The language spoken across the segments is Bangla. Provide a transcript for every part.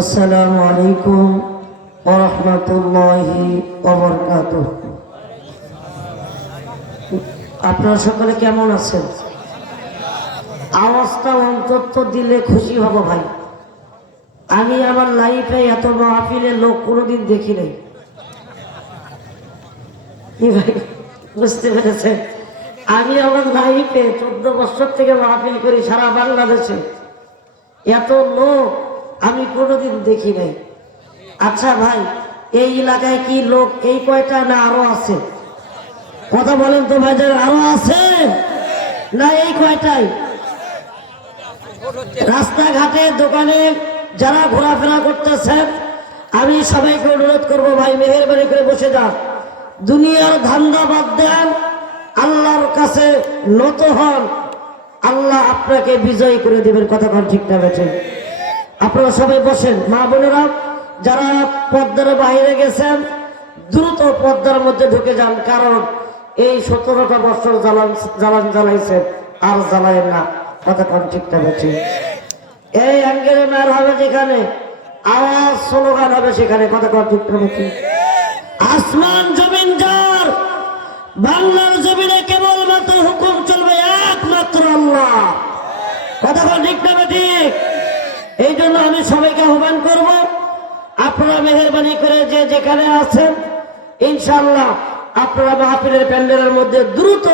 আসসালামু আলাইকুম ওয়া রাহমাতুল্লাহি ওয়া বারাকাতুহু। আপনারা সকলে কেমন আছেন? আওয়াজটা অন্তত দিলে খুশি হব ভাই। আমি আমার লাইফে এত মাহফিলে লোক কোনোদিন দেখি নাই। কি ভাই বুঝতে পেরেছেন? আমি আমার লাইফে 14 বছর থেকে মাহফিল করি সারা বাংলাদেশে, এত লোক আমি কোনোদিন দেখি নাই। আচ্ছা ভাই, এই এলাকায় কি লোক এই কয়টা না আরো আছে? কথা বলেন তো ভাই, আরো আছে না এই কয়টাই? রাস্তাঘাটে দোকানে যারা ঘোরাফেরা করতেছেন, আমি সবাইকে অনুরোধ করবো ভাই মেহেরবানি করে বসে যান, দুনিয়ার ধান্দা বাদ দেন, আল্লাহর কাছে নত হন, আল্লাহ আপনাকে বিজয়ী করে দিবেন। কথা কোন ঠিক না বেঠে? আপনারা সবাই বসেন। মা বোনেরা যারা পর্দার বাইরে গেছেন দ্রুত পর্দার মধ্যে ঢুকে যান, কারণ এই 17টা বছর জ্বালান জ্বালাইছেন, আর জ্বালায় না। কথা কোন ঠিক না বেঠে? এই অ্যাঙ্গেলে মার হবে যেখানে, আওয়াজ স্লোগান হবে সেখানে। কথা কোন ঠিক না বেঠে? আসমান জমিন যার, বাংলার জমিনে কেবলমাত্র হুকুম চলবে একমাত্র আল্লাহ। কথা কোন ঠিক না বেঠে? এই জন্য আমি সবাইকে আহ্বান করব, আপনারা মেহেরবানি করে যে যেখানে আছেন ইনশাআল্লাহ আপনারা মাহফিলের প্যান্ডেলের মধ্যে দ্রুত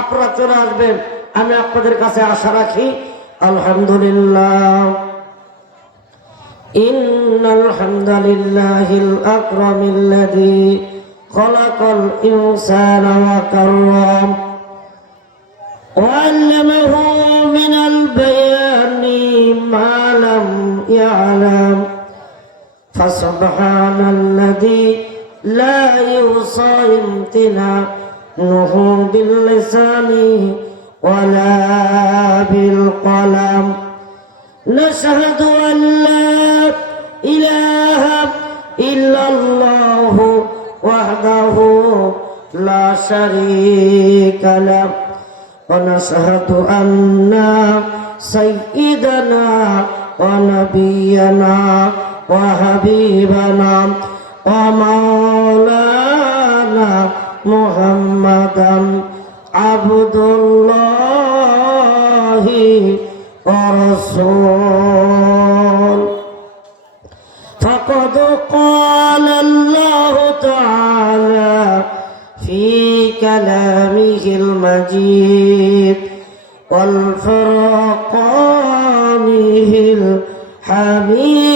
আপনারা চলে আসবেন, আমি আপনাদের কাছে আশা রাখি। আলহামদুলিল্লাহ, ইন্নাল হামদালিল্লাহিল আকরামিল্লাযী খলাকাল ইনসানা ওয়া কাররাম ওয়া আল্লামাহু মিনাল বায়ানি মা লাম ইয়ালাম ফাসুবহানাল্লাযী লা ইউসা ইমতিনানুহু বিল লিসানি ওয়ালা বিল কলাম নাশহাদু আন লা ইলাহা ইল্লাল্লাহু ওয়াহদাহু লা শারীকা লাহু ওয়া নাশহাদু আন্না সাইয়্যিদানা ওয়া নাবিয়্যানা ওয়া হাবিবানা ওয়া মাওলানা মুহাম্মাদান আবদুল্লাহি ওয়া রাসূল। ফাকাদ ক্বালা আল্লাহু তাআলা ফি কালামিহিল মাজিদ ওয়াল ফুরকানিহিল হামিদ।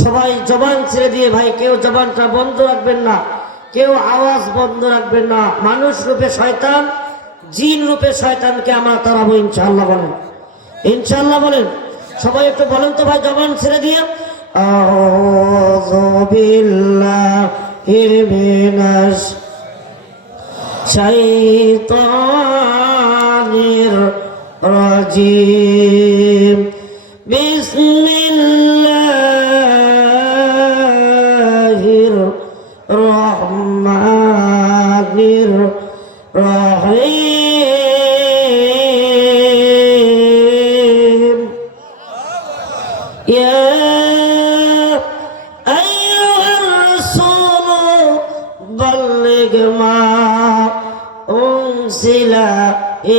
সবাই জবান ছেড়ে দিয়ে ভাই, কেউ জবানটা বন্ধ রাখবেন না, কেউ আওয়াজ বন্ধ রাখবেন না। মানুষ রূপে শয়তান, জিন রূপে শয়তানকে আমরা তাড়াবো ইনশাআল্লাহ। বলেন ইনশাআল্লাহ, বলেন সবাই একটু বলেন তো ভাই জবান ছেড়ে দিয়ে। আউযু বিল্লাহি মিনাশ শাইতানির রাজিম। বিসমিল্লাহির রহমানির রহিম। ইয়া আইয়ুহার রাসূলু বাল্লিগ মা উনজিলা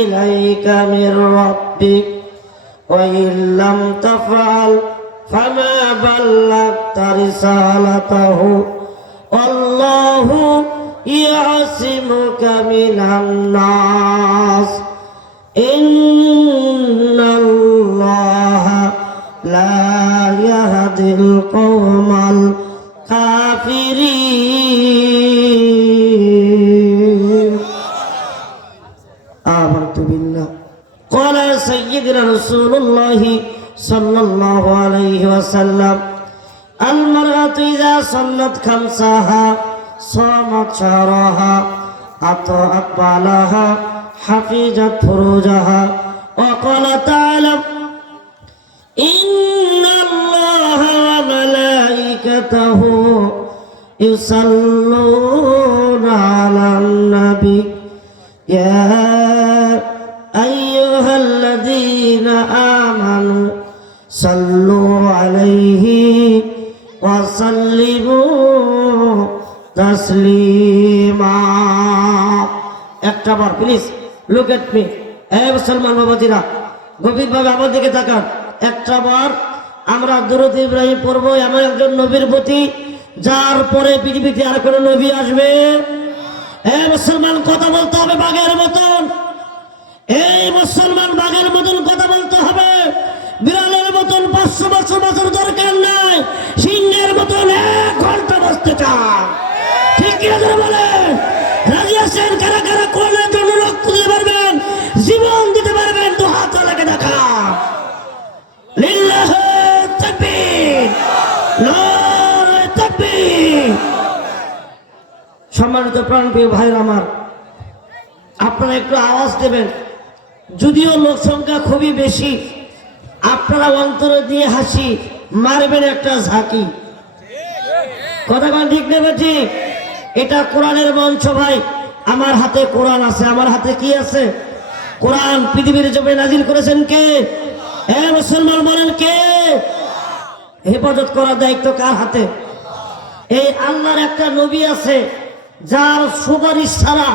ইলাইকা মির রাব্বিক ওয়া ইল্লাম তাফআল ফামা বাল্লাগতা রিসালাতাহু আল্লাহু ইয়াসিমুকা মিনান নাস ইন্নাল্লাহা লা ইয়াহদিল কওমাল কাফিরিন। আমানতু বিল্লাহ। ক্বালা সাইয়্যিদুনা রাসূলুল্লাহি সাল্লাল্লাহু আলাইহি ওয়াসাল্লাম আল মারআতু ইযা সাল্লাত খামসাহা সামাত শাহরাহা আতাআত বালাহা হাফিজাত ফুরুজাহা ওয়া ক্বালা তাআলা ইন্নাল্লাহা ওয়া মালাইকাতাহু ইউসাল্লুনা আলান নাবী ইয়া আইয়ুহাল্লাযীনা সাল্লু আলাইহি ওয়া সাল্লিমু তাসলিমা। একটা বার প্লিজ লুক এট মি। মুসলমান বাবাজিরা গভীরভাবে আমার দিকে তাকান। একটা বার আমরা দুরূদ ইব্রাহিম পড়ব এমন একজন নবীর প্রতি যার পরে পৃথিবীতে আর কোনো নবী আসবে। মুসলমান কথা বলতে হবে বাঘের মতন। এই মুসলমান বাঘের মতন কথা বলতে হবে, বিড়ালের মতন 500 বছর বছর দরকার নাই, সিংহের মতন 1 ঘন্টা বসতে চান। ঠিক কি না বলেন? রাজি আছেন? কারা কারা কোরআনের জন্য রক্ত দিতে পারবেন, জীবন দিতে পারবেন? তো হাত লাগে দেখা। লিল্লাহি তাকবীর, নারে তাকবীর। সম্মানিত প্রাণপ্রিয় ভাইরা আমার, আপনারা একটু আওয়াজ দেবেন। যদিও লোক সংখ্যা খুবই বেশি, আপনারা অন্তরে দিয়ে হাসি মারবেন একটা ঝাঁকি। কথা কোন ঠিক নেবে? ঠিক। এটা কোরআনের মঞ্চ ভাই। আমার হাতে কোরআন আছে। আমার হাতে কি আছে? কোরআন। পৃথিবীর জমিনে নাজিল করেছেন কে? মুসলমান বলেন কে? হেফাজত করার দায়িত্ব কার হাতে? এই আল্লাহর একটা নবী আছে যার সুপারিশ ছাড়া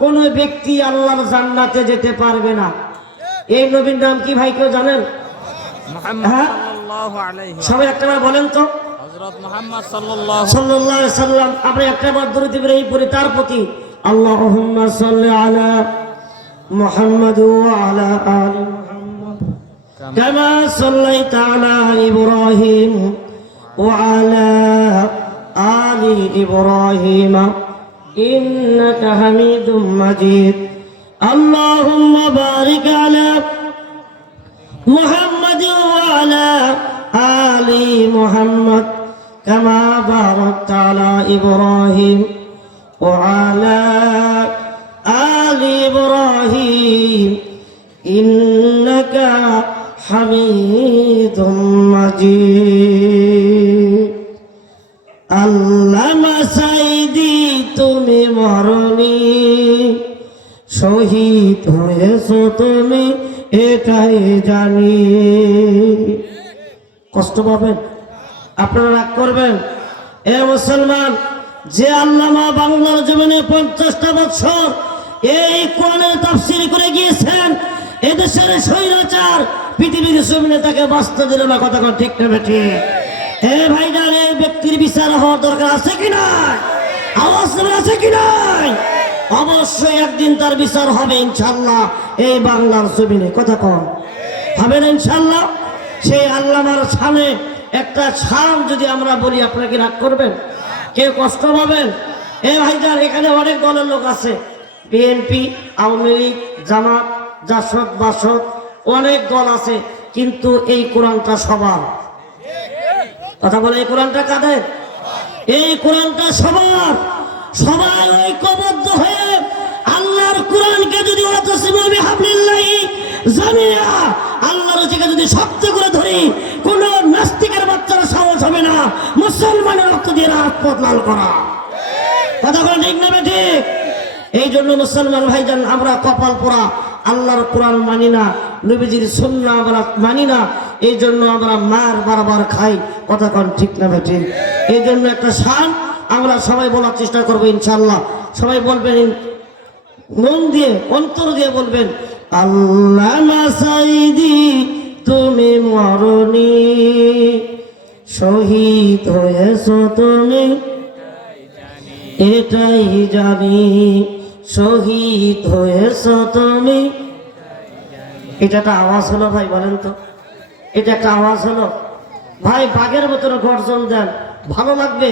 কোন ব্যক্তি আল্লাহর জান্নাতে যেতে পারবে না। এই নবীর নাম কি ভাই কেউ জানেন? হ্যাঁ, সবাই একটাবার বলেন তো। হযরত মুহাম্মদ সাল্লাল্লাহু আলাইহি সাল্লাম। আমরা একটাবার দুরূদ ইব্রাহিম পড়ি তার প্রতি। আল্লাহুম্মা সাল্লি আলা মুহাম্মাদ ওয়া আলা আলি মুহাম্মাদ কামা সাল্লাইতা আলা ইব্রাহিম ওয়া আলা আলি ইব্রাহিম ইন্নাকা হামিদুম মাজিদ। আল্লাহুম্মা বারিক আলা মুহাম্মাদ ওয়া আলা আলি মুহাম্মাদ কামা বারাকতা আলা ইব্রাহিম ওয়া আলা আলি ইব্রাহিম ইন্নাকা হামিদুম মাজিদ। আল্লামা সাইদি তুমি মরনি, শহীদ হয়েছো তুমি এটাই জানি। কষ্ট পাবেন, আপনারা রাগ করবেন। মুসলমান, যে আল্লামা বাংলার জমিনে 50টা বছর এই কোরআনের তাফসীর করে গিয়েছেন, এদেশের স্বৈরাচার পৃথিবীর জমিনে তাকে বাঁচতে দিল না। কথা কোন ঠিক না বেঠি? ভাইজান, এই ব্যক্তির বিচার হওয়ার দরকার আছে কি নাই? আওয়াজ আছে কি নাই? অবশ্যই একদিন তার বিচার হবে ইনশাআল্লাহ এই বাংলার জমিনে। কথা কন হবে না ইনশাআল্লাহ? সেই আল্লামার শানে একটা শান যদি আমরা বলি, আপনারা কি রাগ করবেন? কেউ কষ্ট পাবেন? ভাইজান, এখানে অনেক দলের লোক আছে। বিএনপি, আওয়ামী লীগ, জামাত, জাসদ, বাসদ, অনেক দল আছে, কিন্তু এই কোরআনটা সবার। কথা বলে, এই কোরআনটা কাদের? এই কোরআনটা সবার। সবাই ঐক্যবদ্ধ হয়ে আল্লাহর কোরআনকে যদি আল্লাহর রুচিকে যদি শক্ত করে ধরি, কোন নাস্তিকের বাচ্চারা সাহস হবে না মুসলমানের রক্ত দিয়ে রাজপথ লাল করা। কথা বলে ঠিক না ঠিক? এই জন্য মুসলমান ভাইজান, আমরা কপাল পোড়া, আল্লাহর কোরআন মানি না, নবীজির সুন্নাহ আমরা মানি না, এই জন্য আমরা মার বারবার খাই। কথা কোন ঠিক না ঠিক? এই জন্য একটা শান আমরা সবাই বলার চেষ্টা করবো ইনশাআল্লাহ। সবাই বলবেন মন দিয়ে, অন্তর দিয়ে বলবেন, আল্লামা সাইদি তুমি মরনি, শহীদ হয়েছো তুমি এটাই জানি, শহীদ হয়েছো তুমি। এটা একটা আওয়াজ হলো ভাই, বলেন তো, এটা একটা আওয়াজ হলো ভাই? বাঘের মতন গর্জন দেন, ভালো লাগবে।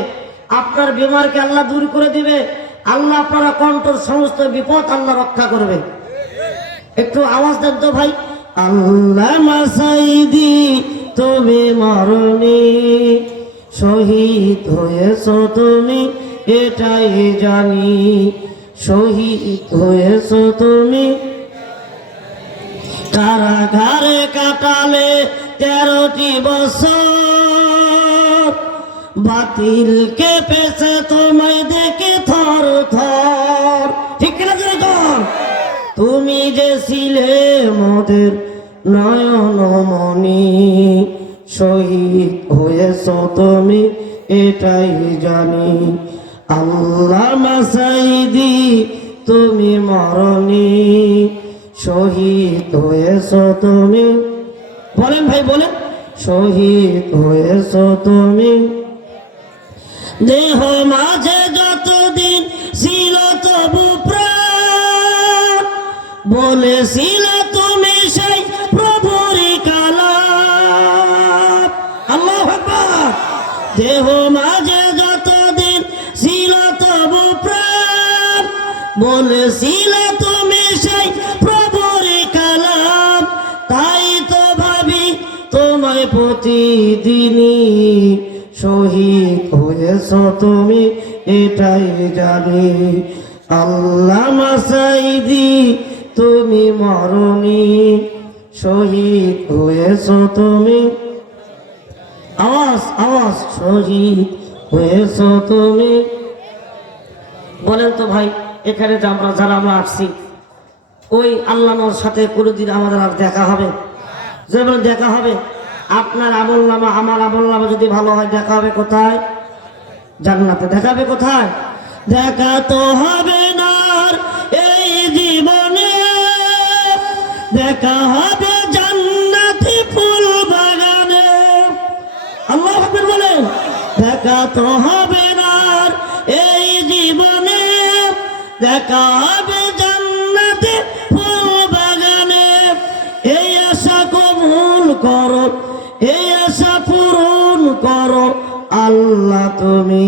আপনার বিমারকে আল্লাহ দূর করে দিবে। আল্লাহ আপনারা কণ্ঠর সমস্ত বিপদ আল্লাহ রক্ষা করবে। একটু আওয়াজ দেন তো ভাই। আল্লামা সাইদি তুমি মরনি, শহীদ হয়েছো তুমি এটাই জানি, শহীদ হয়েছো তুমি। কারাগারে কাটালে 13টি বছর, বাতিল কেঁপেছে তোমায় দেখে থর থর। ঠিক না যেরকম? তুমি যে ছিলে মোদের নয়নমণি, হয়েছ তুমি এটাই জানি। আল্লামা সাঈদী তুমি মরনি, শহীদ হয়েছ তুমি। বলেন ভাই বলেন, শহীদ হয়েছ তুমি। দেহ মাঝে যতদিন ছিল তবু প্রাণ, বলেছিল তুমি সেই প্রভুর কালাম। আল্লাহু আকবার। দেহ মাঝে যতদিন ছিল তবু প্রাণ, বলেছিল তুমি সেই প্রভুর কালাম। তাই তো ভাবি তোমায় প্রতিদিনই, শহীদ হয়েছ তুমি এটাই জানি। আল্লামা সাঈদী তুমি মরনি, শহীদ হয়েছ তুমি। আওয়াজ আওয়াজ, শহীদ হয়েছ তুমি। বলেন তো ভাই, এখানে যে আমরা যারা আমরা আসছি, ওই আল্লাহর সাথে কোনোদিন আমাদের আর দেখা হবে? যেমন দেখা হবে, আপনার আমল নামা আমার আমল নামা যদি ভালো হয়, দেখা হবে কোথায়? জান্নাতে। দেখা হবে কোথায়? দেখা তো হবে না এই জীবনে, দেখা হবে জান্নাতি ফুল বাগানে। আল্লাহু আকবার বলেন। দেখা তো হবে না এই জীবনে, দেখা হবে জান্নাতি ফুল বাগানে। এই আশা কবুল করো, এই আশা পূরণ করো আল্লাহ তুমি।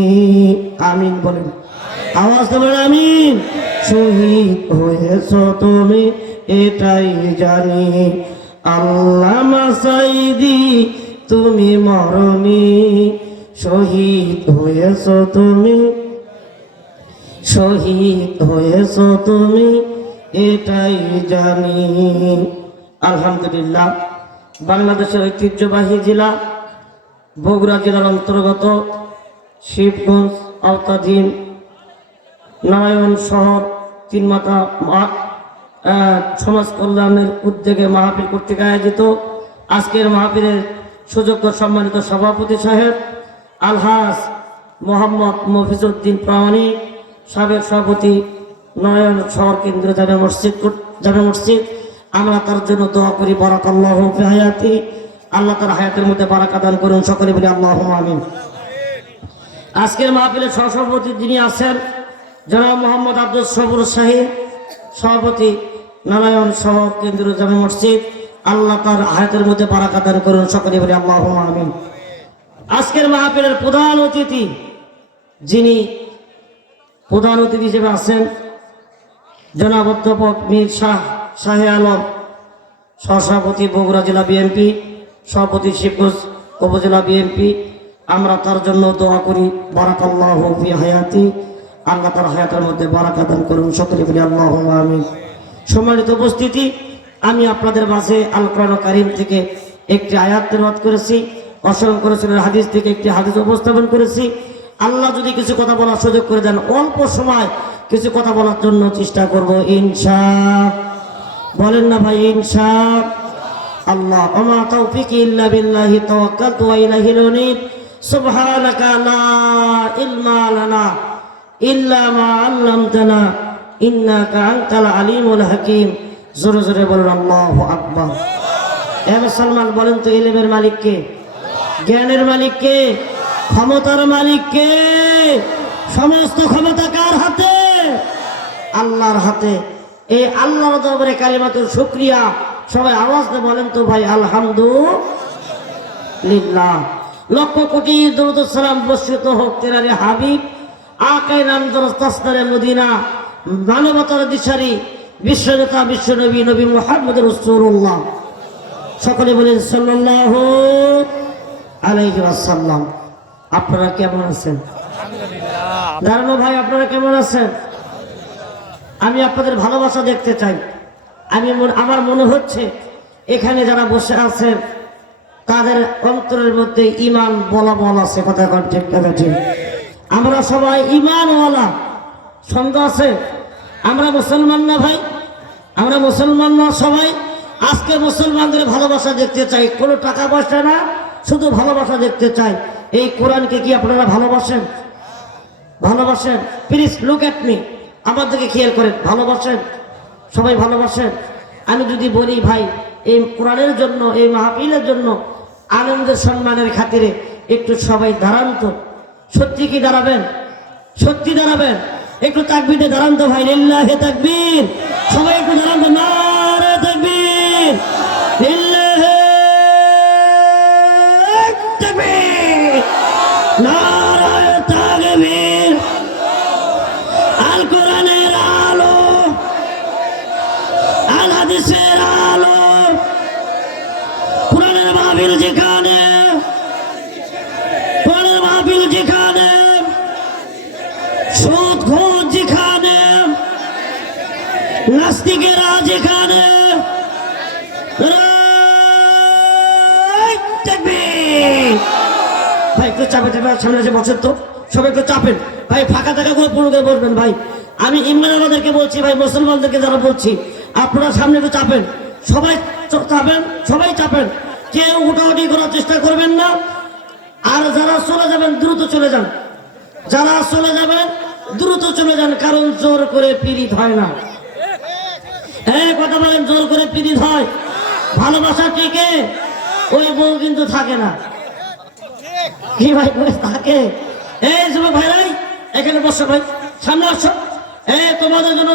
আমিন বলেন, আওয়াজ দেবেন আমিন। শহীদ হয়েছ তুমি এটাই জানি। আল্লামা সাঈদী তুমি মরনি, শহীদ হয়েছ তুমি, শহীদ হয়েছ তুমি এটাই জানি। আলহামদুলিল্লাহ, বাংলাদেশের ঐতিহ্যবাহী জেলা বগুড়া জেলার অন্তর্গত শিবগঞ্জ আওতাধীন নারায়ণ শহর তিনমাথা সমাজ কল্যাণের উদ্যোগে মাহফিল কর্তৃক আয়োজিত আজকের মাহফিলের সুযোগ্য সম্মানিত সভাপতি সাহেব আলহাজ মোহাম্মদ মফিজউদ্দিন প্রামাণিক, সাবেক সভাপতি নারায়ণ শহর কেন্দ্র জামে মসজিদ, আমরা তার জন্য দোয়া করি। বারাকাল্লাহু ফি হায়াতি, আল্লাহ তার হায়াতের মধ্যে বারাকা দান করুন। সকলে বলি আল্লাহুম্মা আমিন। আজকের মাহফিলের সহসভাপতি যিনি আছেন জনাব মোহাম্মদ আব্দুল সবুর শাহীন, সভাপতি নারায়ণ শহর কেন্দ্র জামে মসজিদ, আল্লাহ তার হায়াতের মধ্যে বারাকা দান করুন। সকলে বলি আল্লাহুম্মা আমিন। আজকের মাহফিলের প্রধান অতিথি যিনি প্রধান অতিথি হিসেবে আছেন জনাব অধ্যাপক মীর শাহে আলম, সহসভাপতি বগুড়া জেলা বিএনপি, সভাপতি শিবগঞ্জ উপজেলা বিএনপি। আমরা তার জন্য দোয়া করি। বারাকাল্লাহু ফি হায়াতি, আল্লাহ তার হায়াতের মধ্যে বারাকা দান করুন। সকলে বলি আল্লাহুম্মা আমিন। সম্মানিত উপস্থিতি, আমি আপনাদের মাঝে আল কোরআন কারীম থেকে একটি আয়াত তেলাওয়াত করেছি, অসংখ্য করেছেন হাদিস থেকে একটি হাদিস উপস্থাপন করেছি। আল্লাহ যদি কিছু কথা বলার সুযোগ করে দেন, অল্প সময় কিছু কথা বলার জন্য চেষ্টা করব ইনশাআল্লাহ। বলেন না ভাই ইনশাআল্লাহ। ওমা তাওফিকি ইল্লা বিল্লাহি তাওয়াক্কালতু ওয়া ইলাইহিল উনীব। সুবহানাকা লা ইলমা লানা ইল্লা মা আল্লামতানা ইন্নাকা আনতাল আলিমুল হাকীম। জোরে জোরে বলুন আল্লাহু আকবার। এ মুসলমান, বলেন তো ইলমের মালিক কে? জ্ঞানের মালিক কে? ক্ষমতার মালিক কে? সমস্ত ক্ষমতা কার হাতে? আল্লাহর হাতে। এই আল্লাহর দরবারে কালিমাতুল শুকরিয়া। সবাই আওয়াজ দিয়ে বলেন তো ভাই আলহামদুলিল্লাহ। লক্ষ কোটি দরুদ ও সালাম বর্ষিত হোক তেরারে হাবিব আকায়ে নামদার তাসদারে মদিনা, মানবতার দিশারি বিশ্বনেতা বিশ্বনবী নবী মুহাম্মদ রাসূলুল্লাহ। সকলে বলেন সাল্লাল্লাহু আলাইহি ওয়াসাল্লাম। আপনারা কেমন আছেন? দাঁড়ানো ভাই, আপনারা কেমন আছেন? আমি আপনাদের ভালোবাসা দেখতে চাই। আমার মনে হচ্ছে এখানে যারা বসে আছেন তাদের অন্তরের মধ্যে ঈমান বলা আছে। কথা ঠিক কথা ঠিক। আমরা সবাই ঈমানওয়ালা। সন্দেহ আছে? আমরা মুসলমান না ভাই? আমরা মুসলমান না সবাই? আজকে মুসলমানদের ভালোবাসা দেখতে চাই। কোনো টাকা পয়সা না, শুধু ভালোবাসা দেখতে চাই। এই কোরআনকে কি আপনারা ভালোবাসেন? ভালোবাসেন? প্লিজ লুক এট মি, আমার দিকে খেয়াল করেন। ভালোবাসেন? সবাই ভালোবাসেন? আমি যদি বলি ভাই এই কোরআনের জন্য, এই মাহফিলের জন্য, আনন্দের সম্মানের খাতিরে একটু সবাই দাঁড়ান তো, সত্যি কি দাঁড়াবেন? সত্যি দাঁড়াবেন? একটু তাকবীরে দাঁড়ান তো ভাই, লিল্লাহি তাকবীর। সবাই একটু দাঁড়ান তো, নারে তাকবীর, লিল্লাহি তাকবীর, নারে তাকবীর। আল কোরআনের আলো, আল হাদিসের আলো, কোরআনের মাহফিল যেখানে, কোরআনের মাহফিল যেখানে, সুদ ঘুষ যেখানে, নাস্তিকেরা যেখানে, ভাই একটু চাপে চাপে সামনে এসে বসেন তো, সবাই একটু চাপেন ভাই, ফাঁকা থাকা করে পুরো করে বসবেন ভাই। আমি ইমানদারদেরকে বলছি ভাই, মুসলমানদেরকে যারা বলছি, আপনারা সামনে একটু চাপেন, সবাই চাপেন, সবাই চাপেন, কেউ উঠাউটি করার চেষ্টা করবেন না। আর যারা চলে যাবেন দ্রুত চলে যান, যারা চলে যাবেন দ্রুত চলে যান, কারণ জোর করে পীড়িত হয় না। এই কথা বলেন, জোর করে পীড়িত হয়, ভালোবাসা টিকে, ওই বউ কিন্তু থাকে না। কি ভাই থাকে? এই যুবক ভাইরাই এখানে বসো ভাই, সামনে আসো। তোমাদের জন্য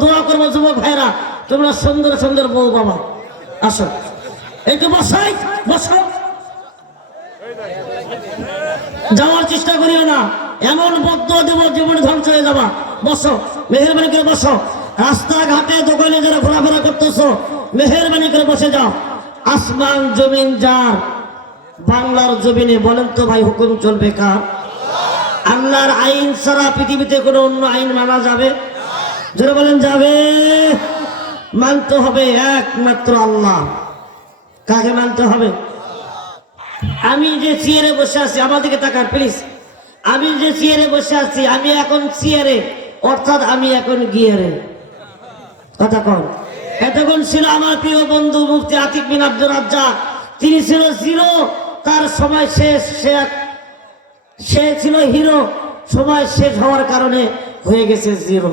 দোয়া করবো যুবক ভাইরা, তোমরা সুন্দর সুন্দর বউ বাবা, আসো একটু বসাই, বসো, যাওয়ার চেষ্টা করিও না, এমন বদ্ধ দেব জীবনে ধ্বংস হয়ে যাবা। বসো, মেহেরবানি করে বসো। রাস্তাঘাটে দোকানে যারা ঘোরাফেরা করতেছো, মেহেরবানি করে বসে যাও। আসমান জমিন যার, বাংলার জমিনে বলেন তো ভাই হুকুম চলবে কার? আল্লাহর আইন ছাড়া পৃথিবীতে কোনো অন্য আইন মানা যাবে? যারা বলেন যাবে? মানতে হবে একমাত্র আল্লাহ। কাকে মানতে হবে? আমি যে চেয়ারে বসে আছি, আমার দিকে তাকান প্লিজ, আমি যে চেয়ারে বসে আছি, আমি এখন চেয়ারে, অর্থাৎ আমি এখন গিয়ারে। কথা কন। এতক্ষণ ছিল আমার প্রিয় বন্ধু মুফতি আতিক বিন আব্দুর রাজ্জাক, তিনি ছিল জিরো, তার সময় শেষ, সে ছিল হিরো, সময় শেষ হওয়ার কারণে হয়ে গেছে জিরো।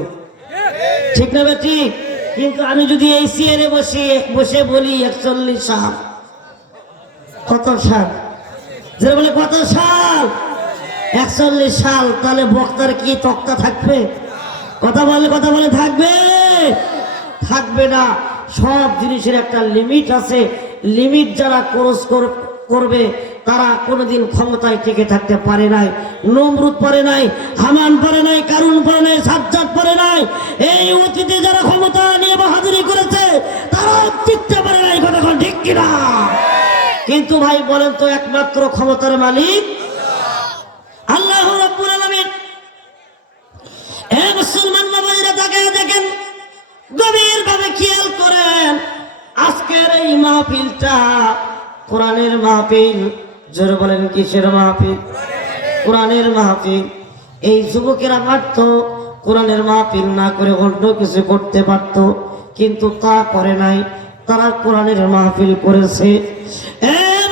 ঠিক না বেটি? কিন্তু আমি যদি এই চেয়ারে বসে বলি 41 সাল, কত সাল? যারা বলে কত সাল? 41 সাল, তাহলে বক্তার কি তক্তা থাকবে? কথা বলে থাকবে? থাকবে না। সব জিনিসের একটা লিমিট আছে, লিমিট যারা ক্রস করবে তারা কোনোদিন ক্ষমতায় টিকে থাকতে পারে নাই। নমরুদ পারে নাই, হামান পারে নাই, কারুন পারে নাই, সাজ্জাদ পারে নাই। এই অতীতে যারা ক্ষমতা নিয়ে বাহাদুরি করেছে তারাও টিকতে পারে নাই। কথা ঠিক কিনা? কিন্তু ভাই বলেন তো, একমাত্র ক্ষমতার মালিক আল্লাহ রাব্বুল আলামিন। মুসলমান বাবাজিরা তাকিয়ে দেখেন, গভীরভাবে খেয়াল করেন, আজকের এই মাহফিলটা কোরআনের মাহফিল। জোরে বলেন কিসের মাহফিল? কোরআনের মাহফিল। এই যুবকেরা পারত কোরআনের মাহফিল না করে অন্য কিছু করতে পারত, কিন্তু তা করে নাই, তারা কোরআনের মাহফিল করেছে।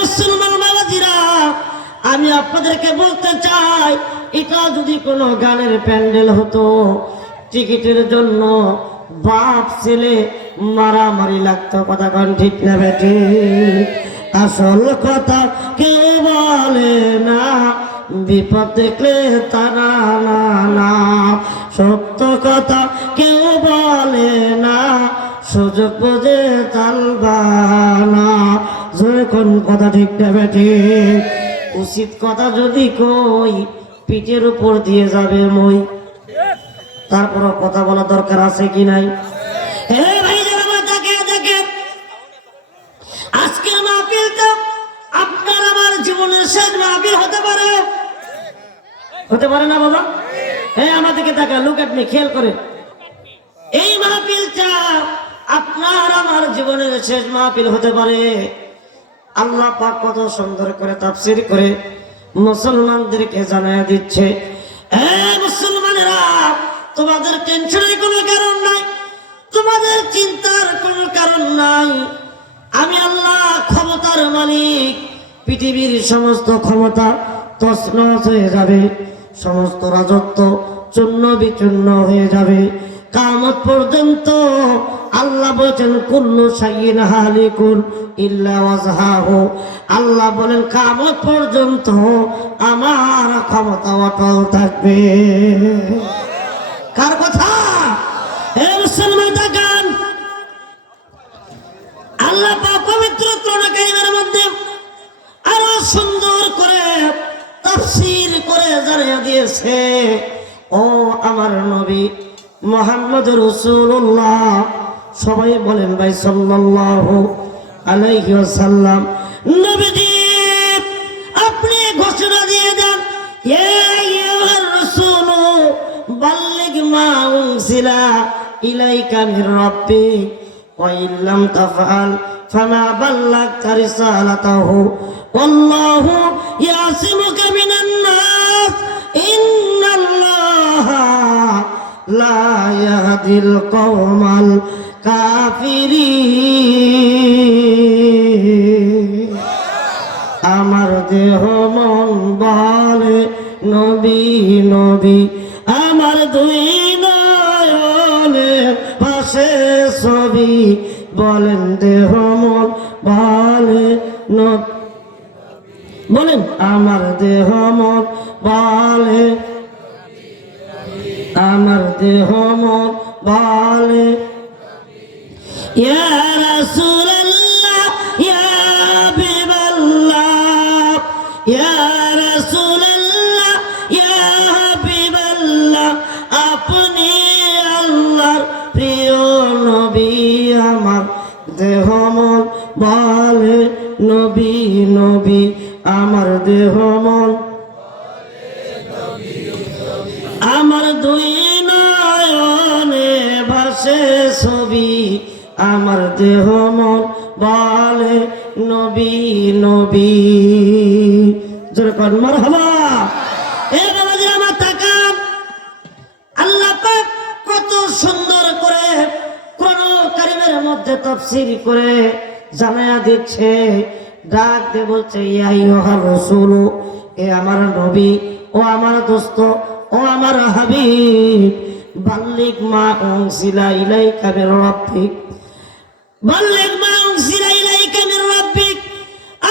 মুসলমান বাবাজিরা, আমি আপনাদেরকে বলতে চাই, এটা যদি কোনো গানের প্যান্ডেল হতো, টিকিটের জন্য বাপ ছেলে মারামারি লাগতো। কথা কন ঠিক না বেটি? আসল কথা কেউ বলে না, বিপদ দেখলে তারা না না। সত্য কথা কেউ বলে না, সুযোগ বোঝে তালবানা। যখন কথা ঠিক না বেটি? উচিত কথা যদি কই, পিঠের উপর দিয়ে যাবে মই। তারপরও কথা বলা দরকার আছে কি নাই? আজকের মাহফিলটা আপনার আমার জীবনের শেষ মাহফিল হতে পারে, হতে পারে না বাবা? আমাদেরকে তাকা, লুক এট মি, খেয়াল করে। এই মাহফিলটা আপনার আমার জীবনের শেষ মাহফিল হতে পারে। আল্লাহ পাক কত সুন্দর করে তাফসীর করে মুসলমানদেরকে জানায় দিচ্ছে, মুসলমানেরা, তোমাদের টেনশনের কোনো কারণ নাই, তোমাদের চিন্তার কোনো কারণ নাই। আমি আল্লাহ ক্ষমতার মালিক, পৃথিবীর সমস্ত ক্ষমতা তছনছ হয়ে যাবে, সমস্ত রাজত্ব চূর্ণ বিচূর্ণ হয়ে যাবে। কিয়ামত পর্যন্ত আল্লাহ বলেছেন কুল্লু শাইইন হালিকুন ইল্লা ওয়াজহাহু। আল্লাহ বলেন কিয়ামত পর্যন্ত আমার ক্ষমতা অটল থাকবে। কার কথা? হে মুসলমান দেখেন, আল্লাহ পাক পবিত্র কোরআন কারীমের মধ্যে আরো সুন্দর করে তাফসীর করে জানিয়ে দিয়েছে, ও আমার নবী মুহাম্মদ রাসূলুল্লাহ, সবাই বলেন ভাই সাল্লাল্লাহু আলাইহি ওয়াসাল্লাম। নবীজি আপনি ঘোষণা দিয়ে দেন, ইয়া আইয়ুহার রাসূল বাল্লিগ মা উনজিলা ইলাইকা মির রাব্বিক ওয়া ইল্লাম তাফআল ফামা বাল্লাগতা রিসালাতাহু ওয়াল্লাহু ইয়াসিমুকা মিনান নাস ইন্নাল্লাহা লা ইয়াহদিল কওমাল কাফিরিন। আমার দেহ মন বলে নবী নবী, আমার দুই নয়নে পাশে ছবি, বলেন দেহ মন বলে নবী, বলেন আমার দেহ মন বলে, আমার দেহ মন বলে ইয়া রাসূলুল্লাহ ইয়া হাবিবাল্লাহ, ইয়া রাসূলুল্লাহ ইয়া হাবিবাল্লাহ, আপনি আল্লাহর প্রিয় নবী, আমার দেহ মন বলে নবী নবী, আমার দেহ মন, আমার দুই নয়নে ভাসে ছবি, আমার দেহ মন বলে নবী নবী। জোরে কোন মারহাবা। এ বাবাজিরা আমার তাকান, আল্লাহ পাক কত সুন্দর করে কোরআন কারীমের মধ্যে তাফসীর করে জানায়া দিচ্ছে, ডাক দিয়ে বলছে ইয়া আইয়ুহার রাসূল, এ আমার নবী, ও আমার দোস্ত, ও আমার হাবিব, বাল্লিগ মা উনজিলা ইলাইকা মির রাব্বিক, বাল্লিগ মা উনজিলা ইলাইকা মির রাব্বিক,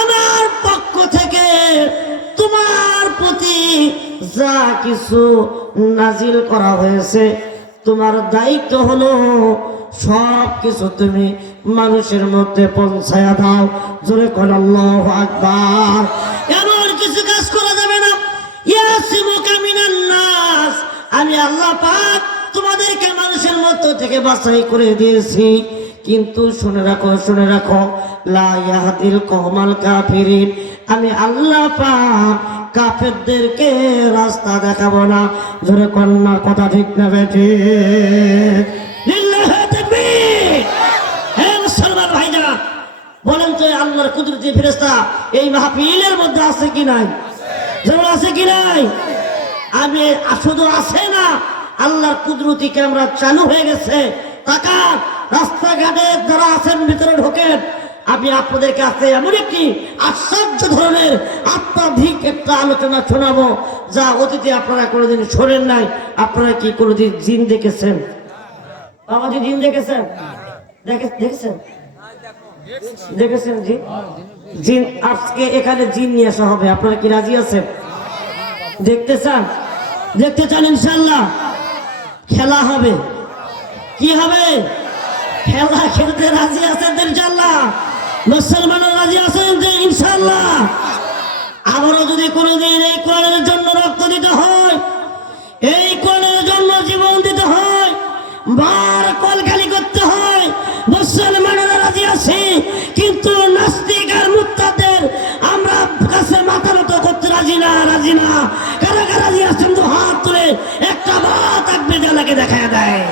আমার পক্ষ থেকে তোমার প্রতি যা কিছু নাজিল করা হয়েছে, তোমার দায়িত্ব হলো সব কিছু তুমি মানুষের মধ্যে পৌঁছায়া দাও। জোরে কোন আল্লাহু আকবার। এমন কিছু কাজ করা যাবে না, ইয়াসিমুকা মিনান নাস, আমি আল্লাহ পাক তোমাদেরকে মানুষের মধ্য থেকে বাছাই করে দিয়েছি, কিন্তু শুনে রাখো, শুনে রাখো, লা ইয়াহদিল কওমাল কাফিরিন, আমি আল্লাহ পাক কাফেরদেরকে রাস্তা দেখাবো না। জোরে কন্যা কথা ঠিক না বেঠি? লিল্লাহি তাকবীর। হে মুসলমান ভাইরা, বলেন তো আল্লাহর কুদরতি ফেরেশতা এই মাহফিলের মধ্যে আছে কি নাই? যেমন আছে কি নাই? আমি শুধু আছে না, আল্লাহর কুদরতি ক্যামেরা চালু হয়ে গেছে। তাকান, রাস্তাঘাটে যারা আছেন ভিতরে ঢোকেন, আমি আপনাদেরকে আছে এমন একটি আশ্চর্য ধরনের আত্মাধিক একটা আলোচনা শোনাবো, যা অতীতে আপনারা কোনোদিন শোনেন নাই। আপনারা কি কোনোদিন জিন দেখেছেন? বাবাজি জিন দেখেছেন? দেখেছেন? দেখেছেন জিন? জিন আজকে এখানে জিন নিয়ে আসা হবে, আপনারা কি রাজি আছেন? দেখতে চান? দেখতে চান? ইনশাল্লাহ খেলা হবে। কি হবে? খেলা খেলতে রাজি আছেন ইনশাল্লাহ? মুসলমানরা রাজি আছেন যে ইনশাল্লাহ? আবারও যদি কোনোদিন এই কোরআনের জন্য রক্ত দিতে হয়, এই কোরআনের জন্য জীবন দিতে হয়, বার কলকালি করতে হয়, মুসলমানরা রাজি আছে। কিন্তু নাস্তিক আর মুরতাদের আমরা কাছে মাথা নত করতে রাজি না, রাজি না। কারা কারা রাজি আছেন তো হাত তুলে একটা বাত থাকবে জ্বালাকে দেখা দেয়।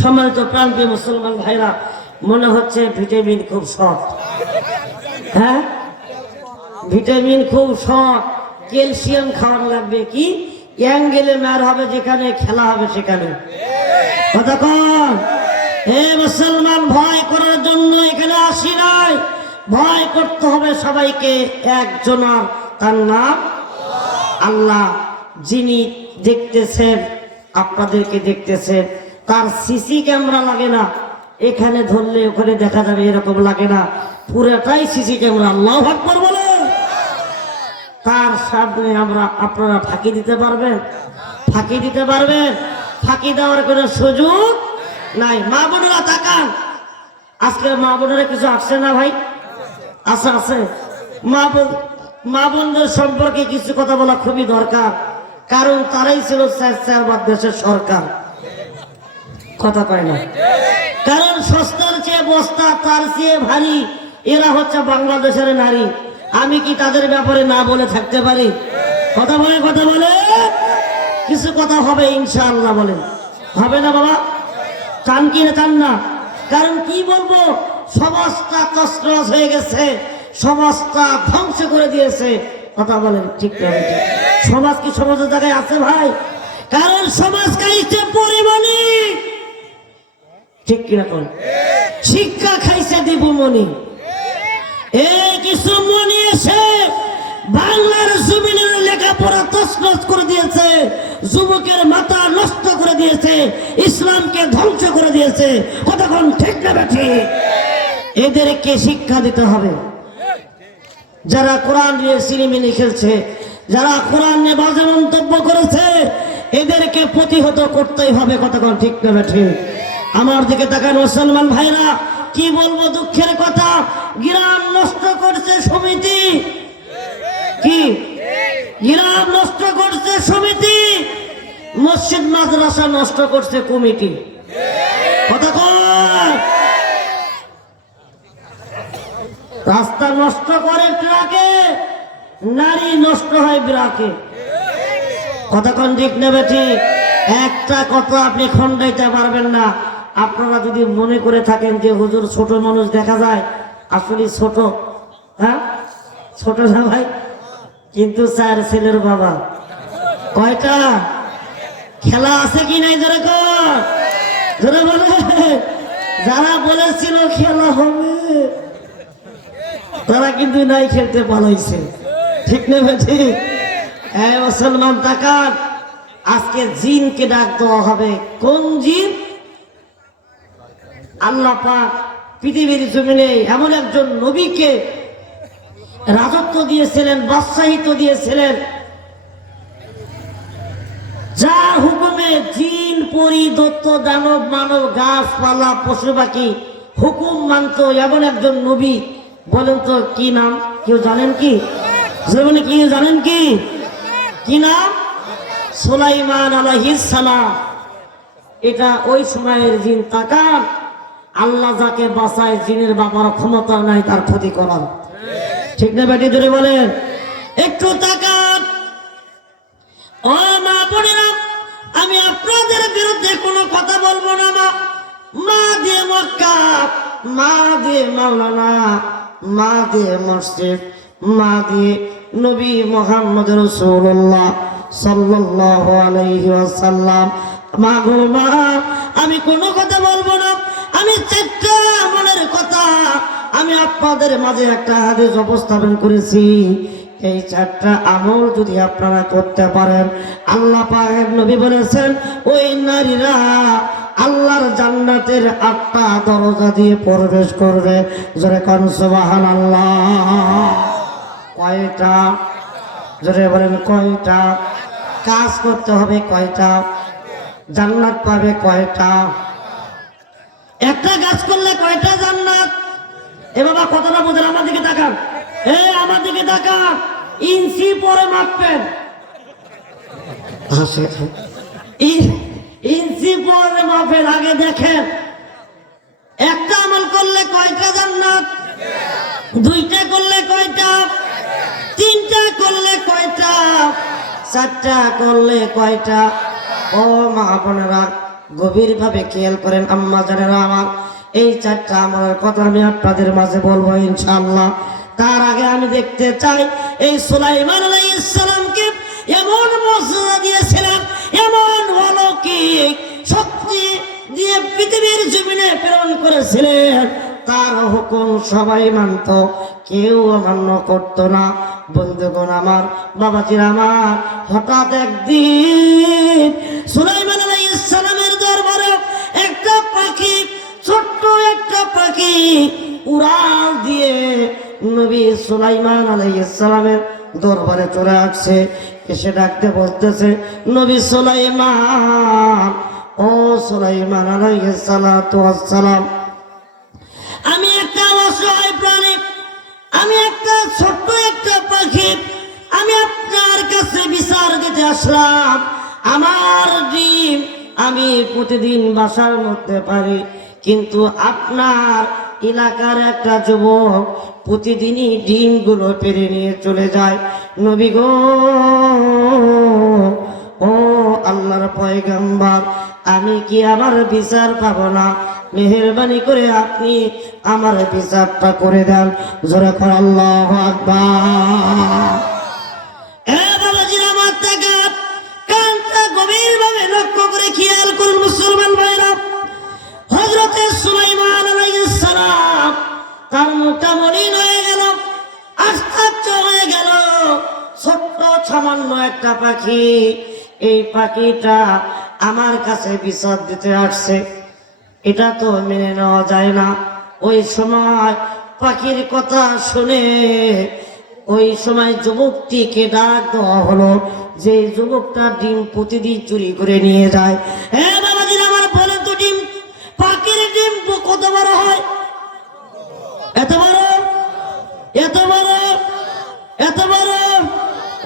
সম্মানিত প্রান্তীয় মুসলমান ভাইরা, মনে হচ্ছে ভিটামিন খুব শর্ট। হ্যাঁ, ভিটামিন খুব শর্ট, ক্যালসিয়াম খাওয়ানো লাগবে। কি অ্যাঙ্গেলে মার হবে, যেখানে খেলা হবে সেখানে। কতক্ষণ? এ মুসলমান, ভয় করার জন্য এখানে আসি নাই, ভয় করতে হবে সবাইকে একজনের, তার নাম আল্লাহ। যিনি দেখতেছেন, আপনাদেরকে দেখতেছেন, তার সিসি ক্যামেরা লাগে না, এখানে ধরলে ওখানে দেখা যাবে এরকম লাগে না, পুরোটাই সিসি ক্যামেরা। আল্লাহু আকবার বলে। তার সামনে আপনারা ফাঁকি দিতে পারবেন? ফাঁকি দিতে পারবেন? ফাঁকি দেওয়ার কোনো সুযোগ নাই। মা বোনেরা তাকান, আজকে মা বোনেরা কিছু আসছে না ভাই? আছে আছে। মা বোনদের সম্পর্কে কিছু কথা বলা খুবই দরকার, কারণ তারাই ছিল দেশের সরকার। কথা কয় না? কারণ সস্তার চেয়ে বস্তা তার চেয়ে ভারী, এরা হচ্ছে বাংলাদেশের নারী। আমি কি তাদের ব্যাপারে না বলে থাকতে পারি? কথা বলে কথা বলে কিছু কথা হবে ইনশাআল্লাহ। বলেন হবে না বাবা? চান কি না চান না? কারণ কি বলবো, সমাজটা তছনছ হয়ে গেছে, সমাজটা ধ্বংস করে দিয়েছে। কথা বলেন ঠিক না? সমাজ কি সমাজের জায়গায় আছে ভাই? কারণ সমাজ খাইছে পরিমণি, ঠিক কিনা কোন? শিক্ষা খাইছে দীপুমণি। এই কিছু মনি এসে বাংলার জমিনের লেখাপড়া তছনছ করে দিয়েছে, যুবকের মাথা নষ্ট করে দিয়েছে, ইসলামকে ধ্বংস করে দিয়েছে। কতক্ষণ ঠিক না বেঠি? এদেরকে শিক্ষা দিতে হবে। যারা কোরআন নিয়ে সিনেমিনি খেলছে, যারা কোরআন নিয়ে বাজে মন্তব্য করেছে, এদেরকে প্রতিহত করতেই হবে। কতক্ষণ ঠিক না বেঠি? আমার দিকে তাকান মুসলমান ভাইরা, কি বলবো দুঃখের কথা, গ্রাম নষ্ট করছে সমিতি। কি গ্রাম নষ্ট করছে সমিতি, মসজিদ মাদ্রাসা নষ্ট করছে কমিটি। কথা কয়? রাস্তা নষ্ট করে ট্রাকে, নারী নষ্ট হয় ব্রাকে। কথা কোন ঠিক নেবে? ঠিক। একটা কথা আপনি খন্ডাইতে পারবেন না। আপনারা যদি মনে করে থাকেন যে হুজুর ছোট মানুষ দেখা যায়, আসলে ছোট, হ্যাঁ ছোট না ভাই, কিন্তু 4 ছেলের বাবা। কয়টা? খেলা আছে কি নাই? জোরে কর, জোরে বলে। যারা বলেছিল খেলা হবে, তারা কিন্তু নাই, খেলতে পালাইছে। ঠিক নেবে? ঠিক। এই মুসলমান তাকান, আজকে জিনকে ডাক দেওয়া হবে। কোন জিন? আল্লাহ পাক পৃথিবীর জমিনে এমন একজন নবীকে রাজত্ব দিয়েছিলেন, বাদশাহিত্ব দিয়েছিলেন, যার হুকুমে জিন, পরি, দৈত্য, দানব, মানব, গাছপালা, পশু পাখি হুকুম মানত। এমন একজন নবী। বলেন তো কি নাম? কেউ জানেন কি? কি জানেন? কি কি নাম? সুলাইমান আলাইহিস সালাম। এটা ওই সময়ের জিন। তাকান, আল্লাহ যাকে বাঁচায়, জিনের বাবার ক্ষমতা নাই তার ক্ষতি করার। ঠিক না বেটি? জোরে বলেন। একটু তাকান। ও মা বোনেরা, আমি আপনাদের বিরুদ্ধে কোনো কথা বলবো না। মা দিয়ে মক্কা, মা দিয়ে মাওলানা, মা দিয়ে মসজিদ, মা দিয়ে নবী মুহাম্মদ রাসূলুল্লাহ সাল্লাল্লাহু আলাইহি ওয়াসাল্লাম। মা গো মা, আমি কোনো কথা বলবো না। আমি 4টা আমলের কথা আমি আপনাদের মাঝে একটা হাদিস উপস্থাপন করেছি। এই 4টা আমল যদি আপনারা করতে পারেন, আল্লাহ পাকের নবী বলেছেন ওই নারীরা আল্লাহর জান্নাতের 8টা দরজা দিয়ে প্রবেশ করবে। জোরে কোন সুবহানাল্লাহ। কয়টা? জোরে বলেন কয়টা? কাজ করতে হবে কয়টা? জান্নাত পাবে কয়টা? একটা কাজ করলে কয়টা জান্নাত? এ বাবা কতটা বোঝেন? আমার দিকে তাকান, আমার দিকে তাকান। ইঞ্চি পরে মাপবেন, ইঞ্চি পরে মাপেন। আগে দেখেন একটা আমল করলে কয়টা জান্নাত, 2টা করলে কয়টা, 3টা করলে কয়টা, 4টা করলে কয়টা? ও মা বোনেরা, গভীর ভাবে খেয়াল করেন। আম্মা জানেরা আমার, এই 4টা আমলের কথা আমি আপনাদের মাঝে বলবো ইনশাআল্লাহ। তার আগে আমি দেখতে চাই এই সুলাইমান আলাইহিস সালামকে এমন মর্যাদা দিয়েছিলেন, এমন অলৌকিক শক্তি দিয়ে পৃথিবীর জমিনে প্রেরণ করেছিলেন, তার হুকুম সবাই মানত, কেউ অমান্য করত না। বন্ধুগণ আমার, বাবাজির আমার, হঠাৎ একদিন সুলাইমান আলাইহিস সালামের দরবারে একটা পাখি, ছোট্ট একটা পাখি উড়াল দিয়ে নবী সুলাইমান আলাইহিস সালামের দরবারে চলে আসছে। এসে ডাকতে বলতেছে, নবী সুলাইমান, ও সুলাইমান আলাইহিস সালাতু ওয়াস সালাম, আমি একটা অসহায় প্রাণী, আমি একটা ছোট্ট একটা পাখি, আমি আপনার কাছে বিচার দিতে আসলাম। আমার ডিম আমি প্রতিদিন বাসার মধ্যে পারি, কিন্তু আপনার এলাকার একটা যুবক প্রতিদিনই ডিমগুলো পেরে নিয়ে চলে যায়। নবী গো, ও আল্লাহর পয়গম্বর, আমি কি আমার বিচার পাবো না? মেহেরবানি করে আপনি আমার বিচারটা করে দেন। জোরে করে আল্লাহু আকবার। এ বাবাজির আমার, তাকাত কানটা গভীরভাবে লক্ষ্য করে খেয়াল করুন মুসলমান ভাইরা। হযরতে সুলাইমান আলাইহিস সালাম তার মুখটা মলিন হয়ে গেল, আশ্চর্য হয়ে গেল। ছোট্ট সামান্য একটা পাখি, এই পাখিটা আমার কাছে বিচার দিতে আসছে, এটা তো মেনে নেওয়া যায় না। ওই সময় পাখির কথা শুনে ওই সময় যুবকটিকে ডাক দেওয়া হলো, যে যুবকটা ডিম প্রতিদিন চুরি করে নিয়ে যায়। হ্যাঁ বাবাজির আমার, বলেন তো ডিম, পাখির ডিম কত বড় হয়? এত বড়, এত বড়, এত বড়,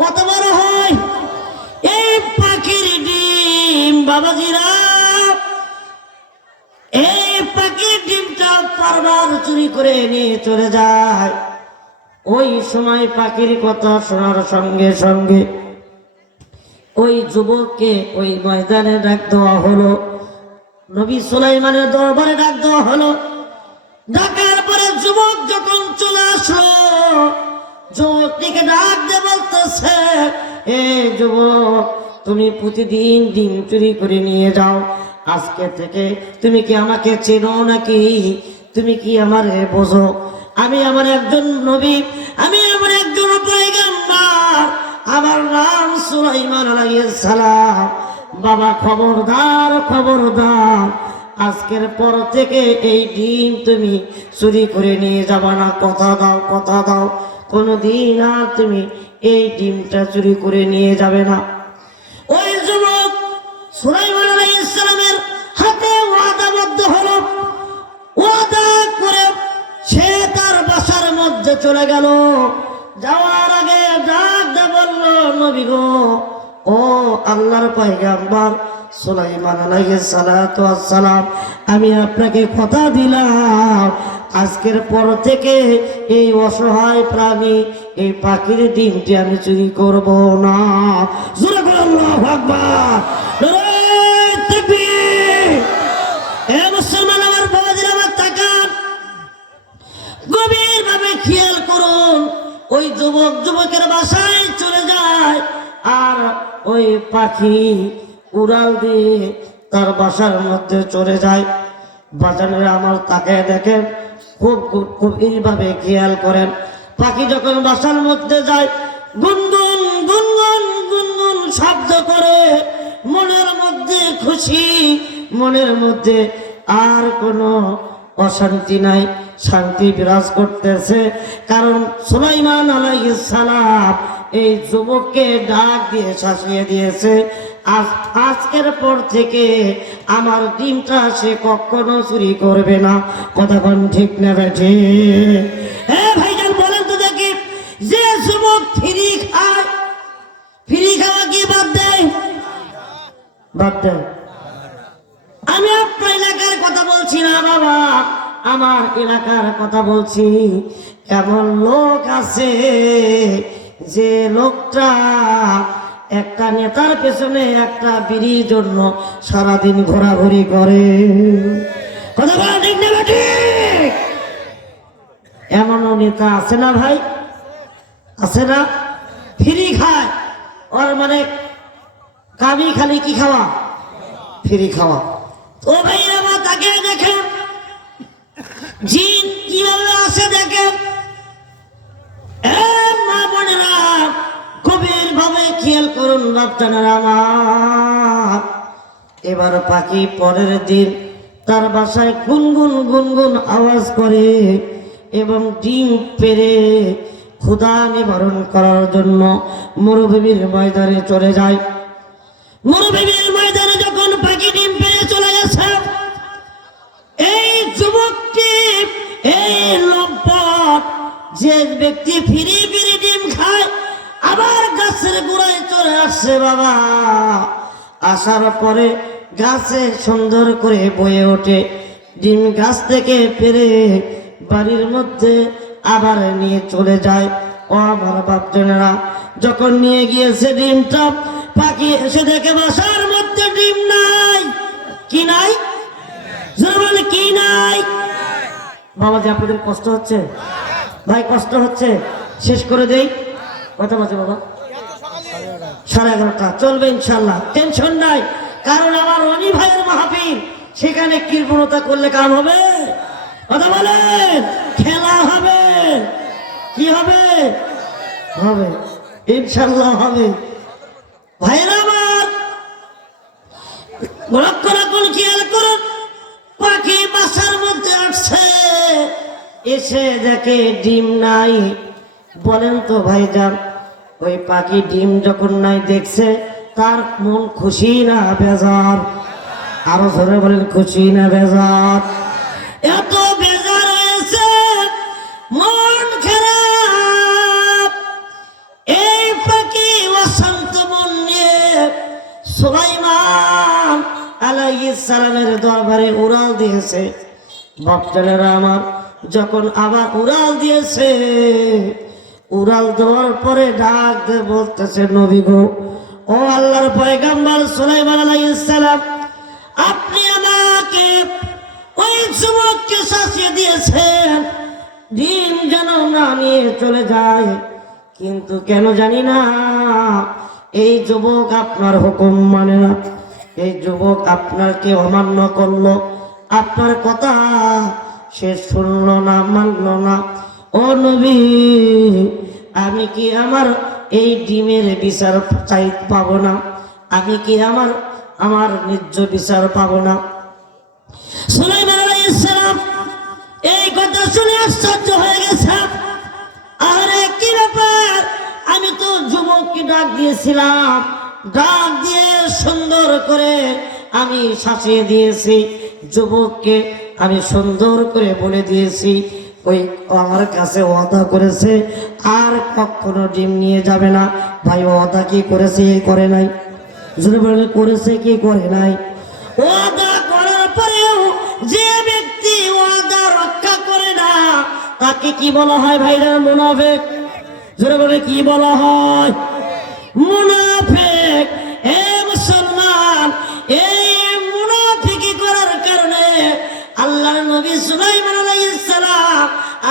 কত বড় হয় এই পাখির ডিম? বাবাজিরা, এই পাখির ডিমটা বারবার চুরি করে নিয়ে চলে যায়। ওই সময় পাখির কথা শোনার সঙ্গে সঙ্গে ওই যুবককে ওই ময়দানে ডাক দেওয়া হলো, নবী সুলাইমানের দরবারে ডাক দেওয়া হলো। ডাকার পরে যুবক যখন চলে আসলো, যুবকটিকে ডাক দিয়ে বলতেছে, এ যুবক, তুমি প্রতিদিন ডিম চুরি করে নিয়ে যাও, আজকে থেকে তুমি কি আমাকে চেনো নাকি? তুমি কি আমারে বোঝো? আমি আমার একজন নবী, আমি আমার একজন পয়গম্বর, আমার নাম সুলাইমান আলাইহিস সালাম। বাবা খবরদার, খবরদার, আজকের পর থেকে এই ডিম তুমি চুরি করে নিয়ে যাবা না। কথা দাও, কথা দাও, কোনোদিন আর তুমি এই ডিমটা চুরি করে নিয়ে যাবে না। ওই যুবক সুলাইমান আলাইহিস সালামের হাতে ওয়াদাবদ্ধ হলো, ওয়াদা করে সে তার বাসার মধ্যে চলে গেল। যাওয়ার আগে ডাক দিয়ে বলল, নবী গো, ও আল্লাহর পয়গম্বর সুলাইমান আলাইহিস সালাতু ওয়াস সালাম, আমি আপনাকে কথা দিলাম, আজকের পর থেকে এই অসহায় প্রাণী, এই পাখির ডিমটি আমি চুরি করব না। জোরে করে আল্লাহু আকবার, নারায়ে তাকবীর। এ মুসলমান আমার, বাবাজিরা আমার, তাকান, গভীর ভাবে খেয়াল করুন। ওই যুবক যুবকের বাসায় চলে যায়, আর ওই পাখি উড়াল দিয়ে তার বাসার মধ্যে চলে যায়। বাজানের আমার, তাকায় দেখেন, খুব খুব এইভাবে খেয়াল করেন। পাখি যখন বাসার মধ্যে যায়, গুনগুন গুনগুন গুনগুন শব্দ করে, মনের মধ্যে খুশি, মনের মধ্যে আর কোনো অশান্তি নাই, শান্তি বিরাজ করতেছে। কারণ সুলাইমান আলাইহিস সালাম এই যুবককে ডাক দিয়ে শাসিয়ে দিয়েছে, আজকের পর থেকে আমার ডিমটা সে কখনো চুরি করবে না। কতক্ষণ ঠিক না বেঠে? হ্যাঁ ভাইজান, বলেন তো দেখি, যে যুবক ফ্রি খায়, ফ্রি খাওয়া কি বাদ দেয়? বাদ দেয়। আমি আপনার এলাকার কথা বলছি না বাবা, আমার এলাকার কথা বলছি। এমন লোক আছে যে লোকটা একটা নেতার পেছনে একটা বিড়ির জন্য সারাদিন ঘোরাঘুরি করে। কথা বলা ঠিক না ঠিক? এমনও নেতা আছে না ভাই? আছে না? ফ্রি খায়, ওর মানে কামি খালি কি খাওয়া? ফ্রি খাওয়া। ও ভাইরা, তাকিয়ে দেখেন জিন কিভাবে আসে দেখেন। মা বোনেরা গভীর ভাবে খেয়াল করুন বাচ্চারা আমার। এবার পাখি পরের দিন তার বাসায় গুনগুন গুনগুন আওয়াজ করে এবং ডিম পেড়ে ক্ষুধা নিবারণ করার জন্য মরুভূমির ময়দানে চলে যায়। মরুভূমির ময়দানে যখন পাখি ডিম পেড়ে চলে গেছে, এই যুবকটি, এই লম্পট যে ব্যক্তি ফিরে ফিরে ডিম খায়, আবার গাছের গোড়ায় চলে আসছে বাবা। আসার পরে গাছে সুন্দর করে বয়ে ওঠে ডিম, গাছ থেকে পেরে বাড়ির মধ্যে আবার নিয়ে চলে যায়। ও আমার বাপজনেরা, যখন নিয়ে গিয়েছে ডিমটা, পাখি এসে দেখে বাসার মধ্যে ডিম নাই। কি নাই? কি নাই? বাবাজি আপনাদের কষ্ট হচ্ছে? ভাই কষ্ট হচ্ছে? শেষ করে দেই। কত বাজে বাবা? 11:30। চলবে ইনশাল্লাহ, টেনশন নাই। কারণ আমার রনি ভাইয়ের মাহফিল, সেখানে কৃপণতা করলে কাম হবে? কথা বলেন, খেলা হবে। কি হবে? হবে ইনশাল্লাহ হবে। ভাইরা আমার লক্ষ্য রাখুন, খেয়াল করুন। পাখি বাসার মধ্যে আসছে, এসে দেখে ডিম নাই। বলেন তো ভাইজান, ওই পাখি ডিম যখন নাই দেখছে, তার মন খুশি না বেজার? আরো জোরে বলেন, খুশি না বেজার? এত বেজার হয়েছে, মন খারাপ। এই পাখি অশান্ত মন নিয়ে সুলাইমান আলাইহিস সালামের দরবারে উড়াল দিয়েছে। বাপজানেরা আমার, যখন আবার উড়াল দিয়েছে, উড়াল দেওয়ার পরে ডাক দিয়ে বলতেছে, নবী গো, ও আল্লাহর পয়গম্বর সুলাইমান আলাইহিস সালাম, আপনি আমাকে ওই যুবককে শাসিয়ে দিয়েছেন ডিম যেন না নিয়ে চলে যায়, কিন্তু কেন জানি না এই যুবক আপনার হুকুম মানে না। এই যুবক আপনাকে অমান্য করলো, আপনার কথা সে শুনলো না, মানলো না। ও নবী, আমি কি আমার এই ডিমের বিচার পাবো না? আমি কি আমার ন্যায্য বিচার পাবো না? সুলাইমান আলাইহিস সালাম এই কথা শুনে আশ্চর্য হয়ে গেছে। আরে কি ব্যাপার, আমি তো যুবককে ডাক দিয়েছিলাম, ডাক দিয়ে সুন্দর করে আমি শাসিয়ে দিয়েছি, যুবককে আমি সুন্দর করে বলে দিয়েছি ওই আমার কাছে ওয়াদা করেছে আর কখনো ডিম নিয়ে যাবে না। ভাই ওয়াদা কি করেছে? করে নাই? যদি বলে করেছে কি করে নাই? ওয়াদা করার পরেও যে ব্যক্তি ওয়াদা রক্ষা করে না, তাকে কি বলা হয় ভাইরা? মুনাফিক। যদি বলে কি বলা হয়? মুনাফিক। এ মুসলমান, এই মুনাফিকি করার কারণে আল্লাহর নবী সুলাইমান আলাইহিস সালাম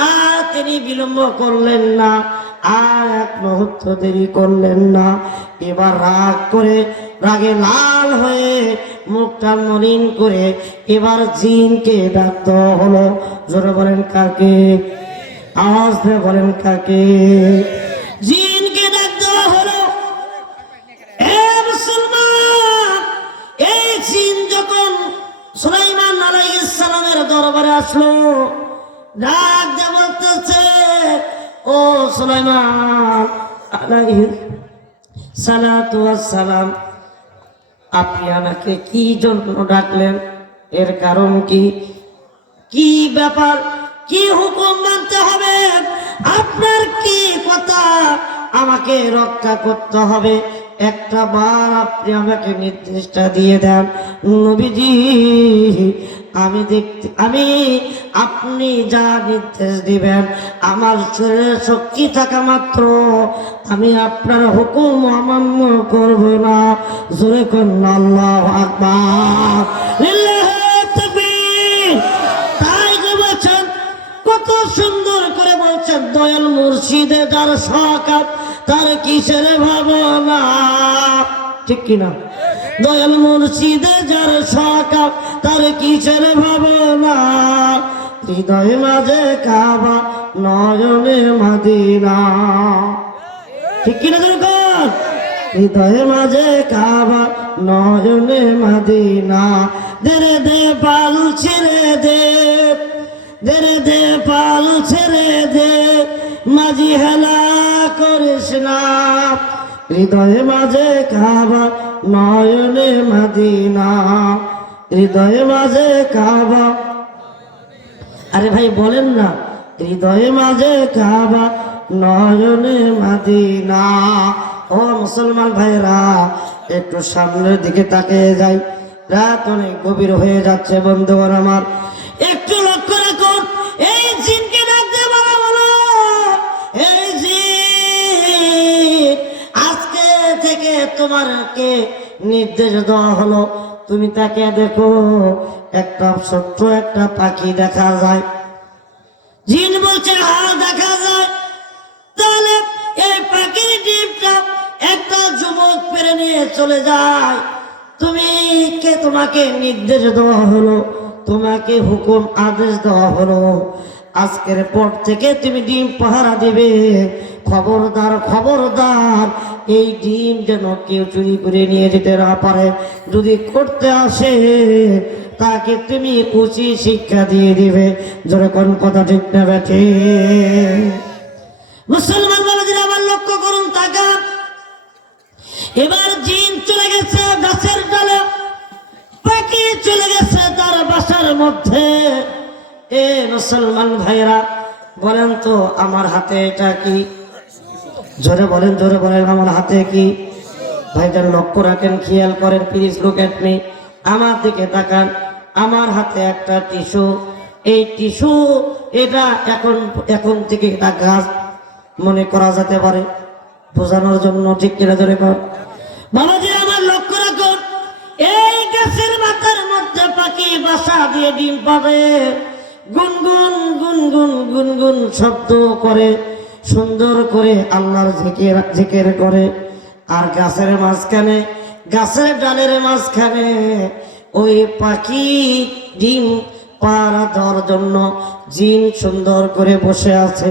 আর তিনি বিলম্ব করলেন না, আর এক মুহূর্ত দেরি করলেন না। এবার রাগ করে, রাগে লাল হয়ে মুখটা মলিন করে এবার জিনকে ডাক দেওয়া হলো। জোরে বলেন কাকে? আওয়াজ দিয়ে বলেন কাকে? জিনকে ডাক দেওয়া হলো। এ মুসলমান, এই জিন যখন সুলাইমান আলাইহিস সালামের দরবারে আসলো, ডাক দিয়ে বলতেছে, ও সুলাইমান আলাইহিস সালাতু ওয়াস সালাম, আপনি আমাকে কি জন্য ডাকলেন? এর কারণ কি? কি ব্যাপার? কি হুকুম মানতে হবে? আপনার কি কথা আমাকে রক্ষা করতে হবে? একটা বার আপনি আমাকে নির্দেশটা দিয়ে দেন নবীজি। আমি আপনি যা নির্দেশ দিবেন, আমার শরীরে শক্তি থাকা মাত্র আমি আপনার হুকুম অমান্য করব না। জোরে করুন আল্লাহু আকবার, লিল্লাহি তাকবীর। তাই বলছেন, কত সুন্দর করে বলছেন, দয়াল মুর্শিদে যার সাকাত তার কিসের ভাবনা। ঠিক কিনা? দয়াল মুর্শিদে যার শাখা তার কিসের ভাবনা, হৃদয় মাঝে কাবা নয়নে মদিনা। ঠিক কিনা দরকার? হৃদয় মাঝে কাবা নয়নে মদিনা। দেরে দে পাল ছেড়ে দে, দেরে দে পাল ছেড়ে দে, মাঝি হেলা করিস না। হৃদয় মাঝে কাবা নয়নে মদিনা, হৃদয় মাঝে কাবা। আরে ভাই বলেন না, হৃদয় মাঝে কাবা নয়নে মদিনা। ও মুসলমান ভাইরা, একটু সামনের দিকে তাকিয়ে যাই। রাত অনেক গভীর হয়ে যাচ্ছে বন্ধুগণ আমার, একটু লক্ষ্য রাখুন। এই জিনকে ডাকতে বলা হলো, এই জিন আজকে থেকে তোমাকে নির্দেশ দেওয়া হলো, তুমি তাকে দেখো। একটা ছোট্ট একটা পাখি দেখা যায়। জিন বলছে হ্যাঁ দেখা যায়। তাহলে এই পাখির ডিমটা একটা যুবক পেরে নিয়ে চলে যায়। তুমি কে? তোমাকে নির্দেশ দেওয়া হলো, তোমাকে হুকুম আদেশ দেওয়া হলো, আজকের পর থেকে তুমি ডিম পাহারা দিবে। খবরদার খবরদার, এই ডিম যেন কেউ চুরি করে নিয়ে যেতে না পারে। যদি করতে আসে তাকে তুমি উচিত শিক্ষা দিয়ে দিবে। জোরে কোন কথা ঠিক না বেঠে? মুসলমান বাবাজিরা আমার লক্ষ্য করুন, তাকা। এবার জিন চলে গেছে গাছের ডালে, পাখি চলে গেছে তার বাসার মধ্যে। এ মুসলমান ভাইরা বলেন তো, আমার হাতে এটা কি? জোরে বলেন, জোরে বলেন, আমার হাতে কি? ভাইজান লক্ষ্য রাখেন, খেয়াল করেন, প্লিজ লুক এট মি। আমার দিকে তাকান। আমার হাতে একটা টিস্যু। এই টিস্যু এটা এখন থেকে এটা গাছ মনে করা যেতে পারে, বোঝানোর জন্য। ঠিক কিনা জোরে কর বাবাজি? আমার লক্ষ্য রাখুন, এই গাছের মাথার মধ্যে পাখি বাসা দিয়ে ডিম পাবে। গুনগুন গুনগুন গুনগুন শব্দ করে, সুন্দর করে আল্লাহর জিকির করে। আর গাছের মাঝখানে, গাছের ডালের মাঝখানে ওই পাখি ডিম পাড়া দেওয়ার জন্য জিন সুন্দর করে বসে আছে।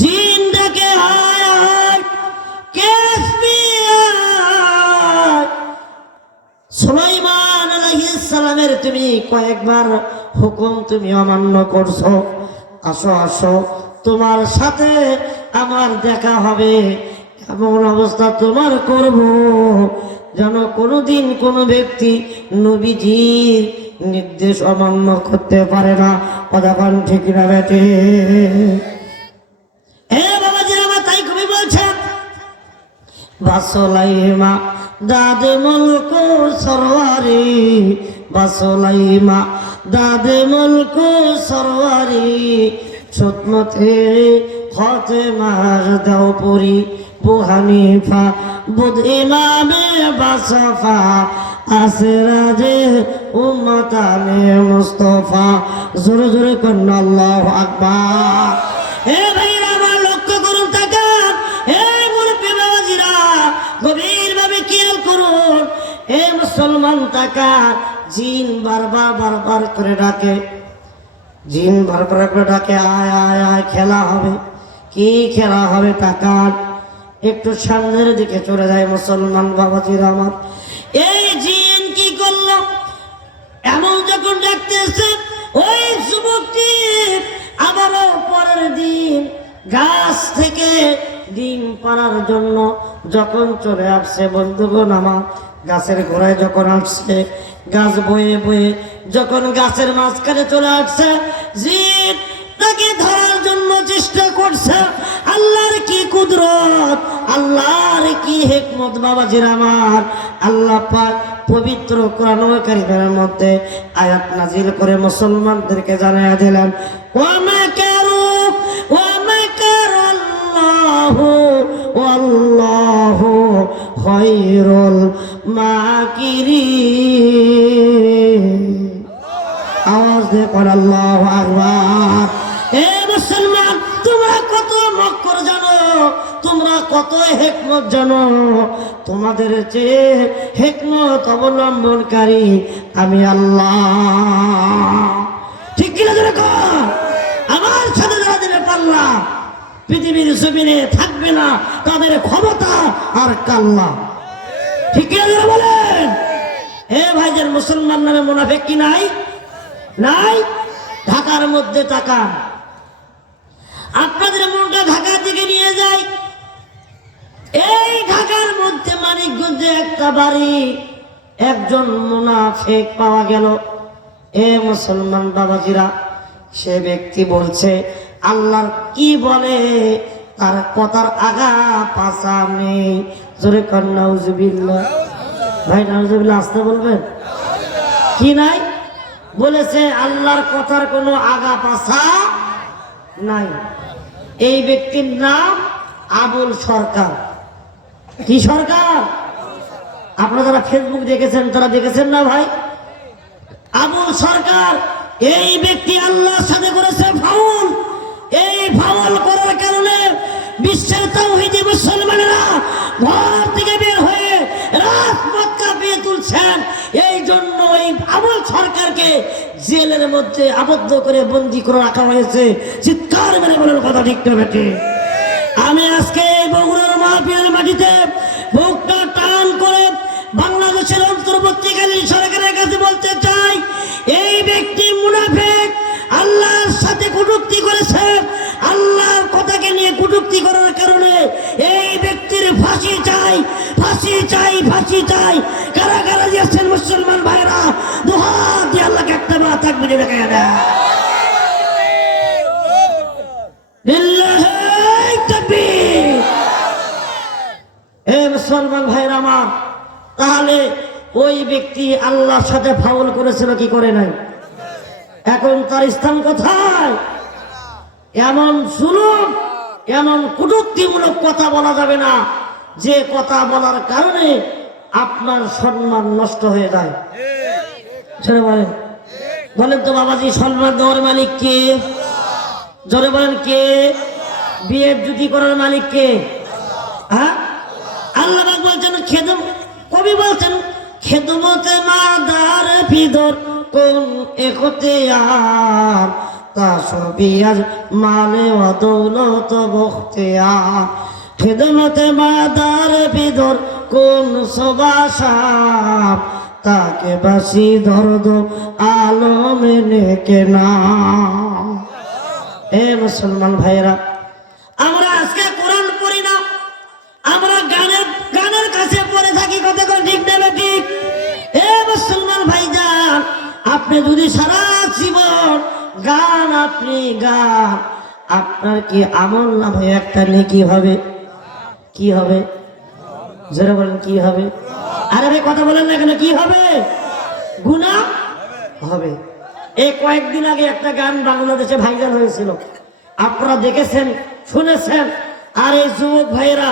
জিন ডাকে হায় হায়, কে আসবি? সুলাইমান আলাইহিস সালামের তুমি কয়েকবার হুকুম তুমি অমান্য করছো। আসো আসো, তোমার সাথে আমার দেখা হবে। এমন অবস্থা তোমার করব যেন কোনোদিন কোনো ব্যক্তি নবীজির নির্দেশ অমান্য করতে পারে না। কতক্ষণ ঠিক না বেটে? এ বাবাজি আমার তাই কবি বলছেন, বাসলাইমা দাদে মুলক সরওয়ারি, বাসলাইমা দাদে মুলক সরওয়ারি, সুতমতে খতে মার দাও পরি, বু হানিফা বুধ ইমামে বাসাফা, আসরাজে উম্মতানে মুস্তফা। জোরে জোরে কন্যা আল্লাহু আকবার। হে ভাইরা আমার লক্ষ্য করুন, তাকান। হে মুরব্বি বাবাজিরা গভীর ভাবে খেয়াল করুন। হে মুসলমান তাকান। জিন বারবার বারবার করে ডাকে, জিন বারবার করে ডাকে, আয় আয় আয়, খেলা হবে। কি খেলা হবে? তাকান। একটু সামনের দিকে চলে যায় মুসলমান বাবাজিরা আমার। এই জিন কি করলো? এমন যখন ডাকতেছে, ওই যুবকটি আবারও পরের দিন গাছ থেকে ডিম পাড়ার জন্য যখন চলে আসছে বন্ধুগণ আমার, গাছের গোড়ায় যখন আসছে, গাছ বয়ে বয়ে যখন গাছের মাঝখানে চলে আসছে, জিন তাকে ধরার জন্য চেষ্টা করছে। আল্লাহর কি কুদরত, আল্লাহর কি হিকমত বাবাজির আমার। আল্লাহ পাক পবিত্র কোরআন কারীমের মধ্যে আয়াত নাজিল করে মুসলমানদেরকে জানিয়ে দিলেন, ওয়া মাকারু ওয়া মাকারাল্লাহু ওয়াল্লাহু খায়রুল মাকিরিন। আওয়াজ দিয়ে পড় আল্লাহু আকবার। এ মুসলমান, তোমরা কত মক্কর জানো? তোমরা কত হিকমত জানো, তোমাদের চেয়ে হিকমত অবলম্বনকারী আমি আল্লাহ। ঠিক কিনা জোরে কর। আমার সাথে যারা দিবে পাল্লা, পৃথিবীর জমিনে থাকবে না তাদের ক্ষমতা আর কাল্লা। ঠিক কিনা জোরে বলেন। হে ভাইজান, মুসলমান নামে মুনাফিক কি নাই? নাই। ঢাকার মধ্যে টাকা, আপনাদের মনটা ঢাকার দিকে নিয়ে যায়। এই ঢাকার মধ্যে মানিকগঞ্জে একটা বাড়ি, একজন মুনাফিক পাওয়া গেল। এ মুসলমান বাবাজিরা, সে ব্যক্তি বলছে আল্লাহর কি বলে, তার কথার আগা পাছা নেই। জোরে কর নাউজুবিল্লাহ। ভাই নাউজুবিল্লাহ আসতে বলবেন। কি নাই? বলেছে আল্লাহর কথার কোনো আগা পাছা নাই। এই ব্যক্তির নাম আবুল সরকার। কি সরকার? আপনারা যারা ফেসবুক দেখেছেন তারা দেখেছেন না ভাই? আবুল সরকার এই ব্যক্তি আল্লাহর সাথে করেছে ফাউল। এই ফাউল করার কারণে বিশ্বের তাওহীদি মুসলমানেরা ঘর থেকে বের হয়ে রাজপথ কাঁপিয়ে তুলছেন। এই জন্য এই আবুল সরকারকে জেলের মধ্যে আবদ্ধ করে বন্দী করে রাখা হয়েছে। চিৎকার মেরে বলেন কথা ঠিক না বেটে? আমি আজকে এই বগুড়ার মাহফিলের মাটিতে বুকটা টান করে বাংলাদেশের অন্তর্বর্তীকালীন সরকারের কাছে বলতে চাই, এই ব্যক্তি মুনাফিক, আল্লাহর সাথে কটূক্তি করেছে। আল্লাহর কথাকে নিয়ে কটূক্তি করার কারণে এই ব্যক্তির ফাঁসি চাই, ফাঁসি চাই, ফাঁসি চাই। কারা কারা দিয়েছেন মুসলমান ভাইরা? দুহাত দিয়ে আল্লাহকে একটা বার তাকবীর দেখা দেয়। লিল্লাহি তাকবীর। এ মুসলমান ভাইরা আমার, তাহলে ওই ব্যক্তি আল্লাহর সাথে ফাউল করেছিল কি করে নাই? এখন তার স্থান কোথায়? এমন জুলুম, এমন কটূক্তিমূলক কথা বলা যাবে না যে কথা বলার কারণে আপনার সম্মান নষ্ট হয়ে যায়। জোরে বলেন, বলেন তো বাবাজি, সম্মান দেওয়ার মালিক কে? জোরে বলেন কে? বিয়ের জুতি করার মালিক কে? হ্যাঁ, আল্লাহ পাক বলছেন, কবি বলছেন, খেদমতে মাদার ভিতর কোন এখতিয়ার, তা সবিয়ার মালে ওয়া দৌলত বখতিয়ার। খেদমতে মাদার ভিতর কোন সবাসার, তাকে বাসি দর্দ আলমে নেকে নাম। এ মুসলমান ভাইরা, আমরা আজকে কোরআন পড়ি না, আমরা গানের কাছে পড়ে থাকি। কথা কোন ঠিক নেবে ঠিক? এ মুসলমান ভাইজান, আপনি যদি সারা জীবন গান আপনি গান, আপনার কি আমল নামে একটা নেকি হবে? কি হবে? যারা বলেন কি হবে? আরে ভাই কথা বলেন না কেন? কি হবে? গুনাহ হবে। এই কয়েকদিন আগে একটা গান বাংলাদেশে ভাইরাল হয়েছিল, আপনারা দেখেছেন, শুনেছেন। আর এই যুবক ভাইয়েরা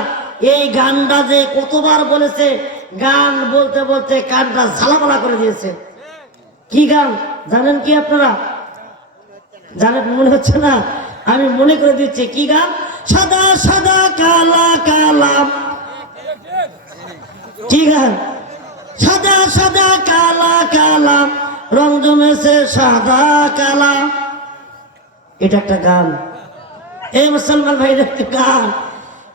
এই গানটা যে কতবার বলেছে, গান বলতে বলতে কানটা ঝালাপালা করে দিয়েছে। কি গান জানেন কি আপনারা? জানেন? মনে হচ্ছে না? আমি মনে করে দিচ্ছি কি গান। সাদা সাদা কালা কালা। কি গান? সাদা সাদা কালা কালা, রং জমেছে সাদা কালা। এটা একটা গান। এই মুসলমান ভাইরা একটা গান।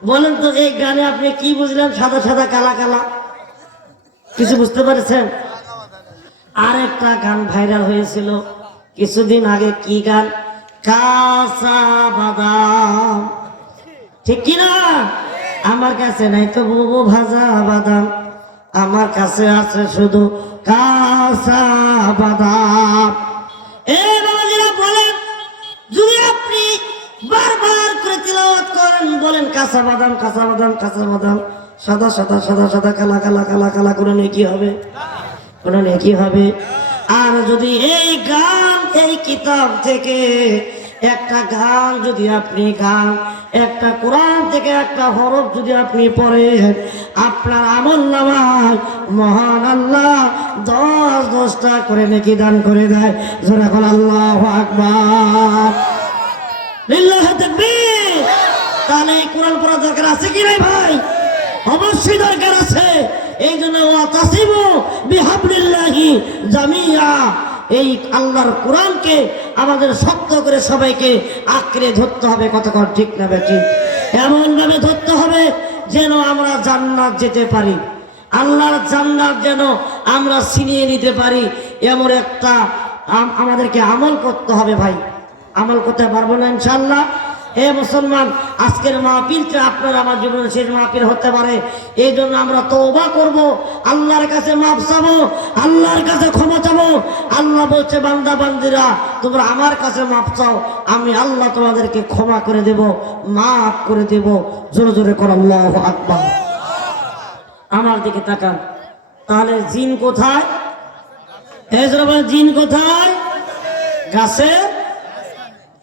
বলেন তো এই গানে আপনি কি বুঝলেন? সাদা সাদা কালা কালা, কিছু বুঝতে পারছেন? আর একটা গান ভাইরাল হয়েছিল কিছুদিন আগে। কি গান? কাঁচা বাদাম। ঠিক কিনা? আমার কাছে নাই তো বুবু ভাজা বাদাম, আমার কাছে আছে শুধু কাঁচা বাদাম। এই বাবাজিরা বলেন, যদি আপনি বারবার করে তিলাওয়াত করেন, বলেন কাঁচা বাদাম, কাঁচা বাদাম, কাঁচা বাদাম, সাদা সাদা সাদা সাদা কালা কালা কালা কালা, করে নেকি হবে? কোনো নেকি হবে? আর যদি এই গান, এই কিতাব থেকে একটা গান যদি আপনি গান, একটা কোরআন থেকে একটা হরফ যদি আপনি পড়েন, আপনার আমলনামায় মহান আল্লাহ 10-10টা করে নেকি দান করে দেয়। জোরে বল আল্লাহু আকবার। লিল্লাহি তাকবীর। তাহলে এই কোরআন পড়ার দরকার আছে কি নাই ভাই? অবশ্যই দরকার আছে। এই জন্য ওয়াতাসিমু বিহাবলিল্লাহি জামিয়া, এই আল্লাহর কোরআনকে আমাদের শক্ত করে সবাইকে আঁকড়ে ধরতে হবে। কতক্ষণ ঠিক না বেঠিক? এমন ভাবে ধরতে হবে যেন আমরা জান্নাত যেতে পারি, আল্লাহর জান্নাত যেন আমরা ছিনিয়ে নিতে পারি। এমন একটা আমাদেরকে আমল করতে হবে ভাই। আমল করতে পারবো না ইনশাআল্লাহ? হে মুসলমান, আজকের মাহফিলটা আপনার আমার জীবনের শেষ মাহফিল হতে পারে। এই জন্য আমরা তওবা করব, আল্লাহর কাছে মাফ চাবো, আল্লাহর কাছে ক্ষমা চাবো। আল্লাহ বলছে, বান্দা বান্দিরা তোমরা আমার কাছে মাফ চাও, আমি আল্লাহ তোমাদেরকে ক্ষমা করে দেব, মাফ করে দেব। জোরে জোরে করো আল্লাহু আকবার। আমার দিকে তাকান। তাহলে জিন কোথায়? জিন কোথায়? গাছে।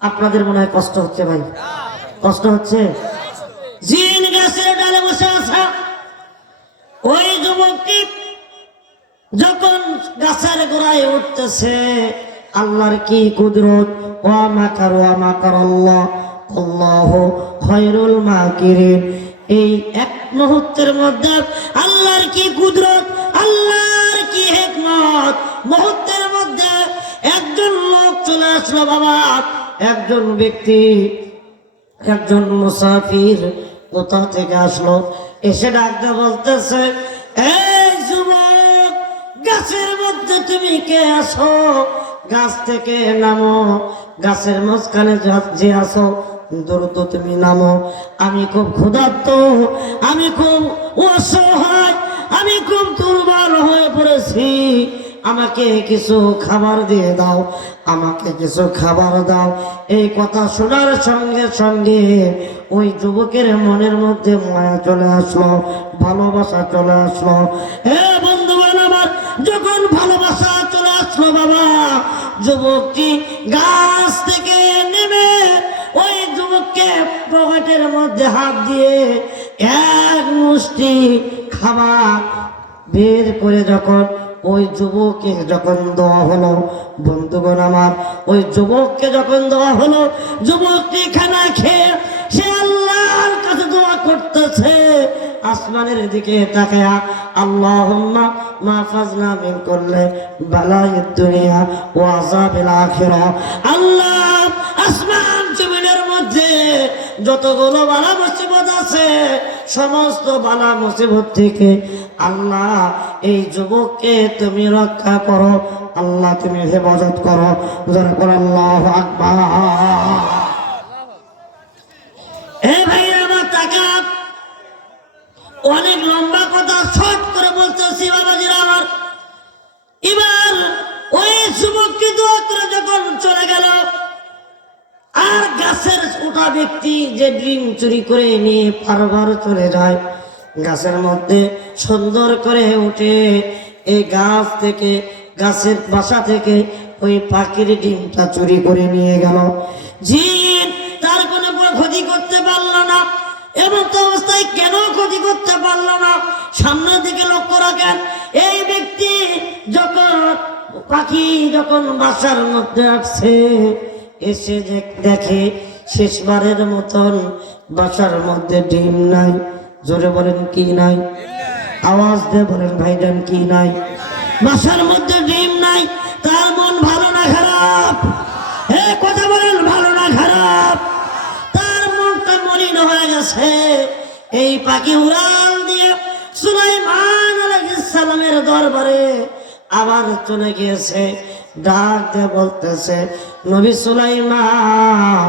আপনাদের মনে হয় কষ্ট হচ্ছে ভাই, কষ্ট হচ্ছে? জিন গাছের ডালে বসে আছে। ওই যুবকটি যখন গাছের গোড়ায় উঠতেছে, আল্লাহর কি কুদরত! ওয়া মাকার ওয়া মাকার আল্লাহ, আল্লাহু খায়রুল মাকিরিন। এই এক মুহূর্তের মধ্যে আল্লাহর কি কুদরত, আল্লাহর কি হিকমত! মুহূর্তের মধ্যে একজন লোক চলে আসলো বাবা, একজন ব্যক্তি, একজন মুসাফির কোথা থেকে আসলো, এসে ডাকতে বলতেছে, এই যুবক, গাছের মধ্যে তুমি কে আসো? গাছ থেকে নামো, গাছের মাঝখানে যে আসো দ্রুত তুমি নামো। আমি খুব ক্ষুধার্ত, আমি খুব অসহায়, আমি খুব দুর্বল হয়ে পড়েছি, আমাকে কিছু খাবার দিয়ে দাও, আমাকে কিছু খাবার দাও। এই কথা শোনার সঙ্গে সঙ্গে ওই যুবকের মনের মধ্যে মায়া চলে আসলো, ভালোবাসা চলে আসলো। হে বন্ধুগণ আমার, যখন ভালোবাসা চলে আসলো বাবা, যুবকটি গাছ থেকে নেমে ওই যুবককে পকেটের মধ্যে হাত দিয়ে এক মুষ্টি খাবার বের করে যখন ওই যুবককে যখন দেওয়া হলো, বন্ধুগণ আমার, ওই যুবককে যখন দেওয়া হলো, যুবকটি খানা খেয়ে সে আল্লাহর কাছে দোয়া করতেছে, আসমানের দিকে তাকায়া, আল্লাহুম্মা মাহফাজনা মিন কুল্লি বালাইদ দুনিয়া ওয়া আযাবিল আখিরাহ। আল্লাহ, আসমান জমিনের মধ্যে যতগুলো বালা মুসিবত আছে, সমস্ত বালা মুসিবত থেকে আল্লাহ এই যুবককে তুমি রক্ষা করো, আল্লাহ তুমি হেফাজত করো। যারা করে আল্লাহু আকবার। এ ভাই আমার টাকা অনেক লম্বা কথা শর্ট করে বলতেছি বাবাজিরা আমার। এবার ওই যুবককে দোয়া করে যখন চলে গেল, আর গাছের ওঠা ব্যক্তি যে ডিম চুরি করে নিয়ে বারবার চলে যায়, গাছের মধ্যে সুন্দর করে উঠে এই গাছ থেকে, গাছের বাসা থেকে ওই পাখির ডিমটা চুরি করে নিয়ে গেল। জিন তার কোনো ক্ষতি করতে পারলো না। এমন তো অবস্থায় কেন ক্ষতি করতে পারলো না? সামনের দিকে লক্ষ্য রাখেন। এই ব্যক্তি যখন পাখি যখন বাসার মধ্যে আসছে, এসে দেখে শেষবারের মতন বাসার মধ্যে ডিম নাই। জোরে বলেন কি নাই? আওয়াজ দিয়ে বলেন ভাইজান কি নাই? বাসার মধ্যে ডিম নাই। তার মন ভালো না খারাপ? হে কথা বলেন, ভালো না খারাপ? তার মনটা মলিন হয়ে গেছে। এই পাখি উড়াল দিয়ে সুলাইমান আলাইহিস সালামের দরবারে আবার চলে গিয়েছে। ডাক দিয়ে বলতেছে, নবী সুলাইমান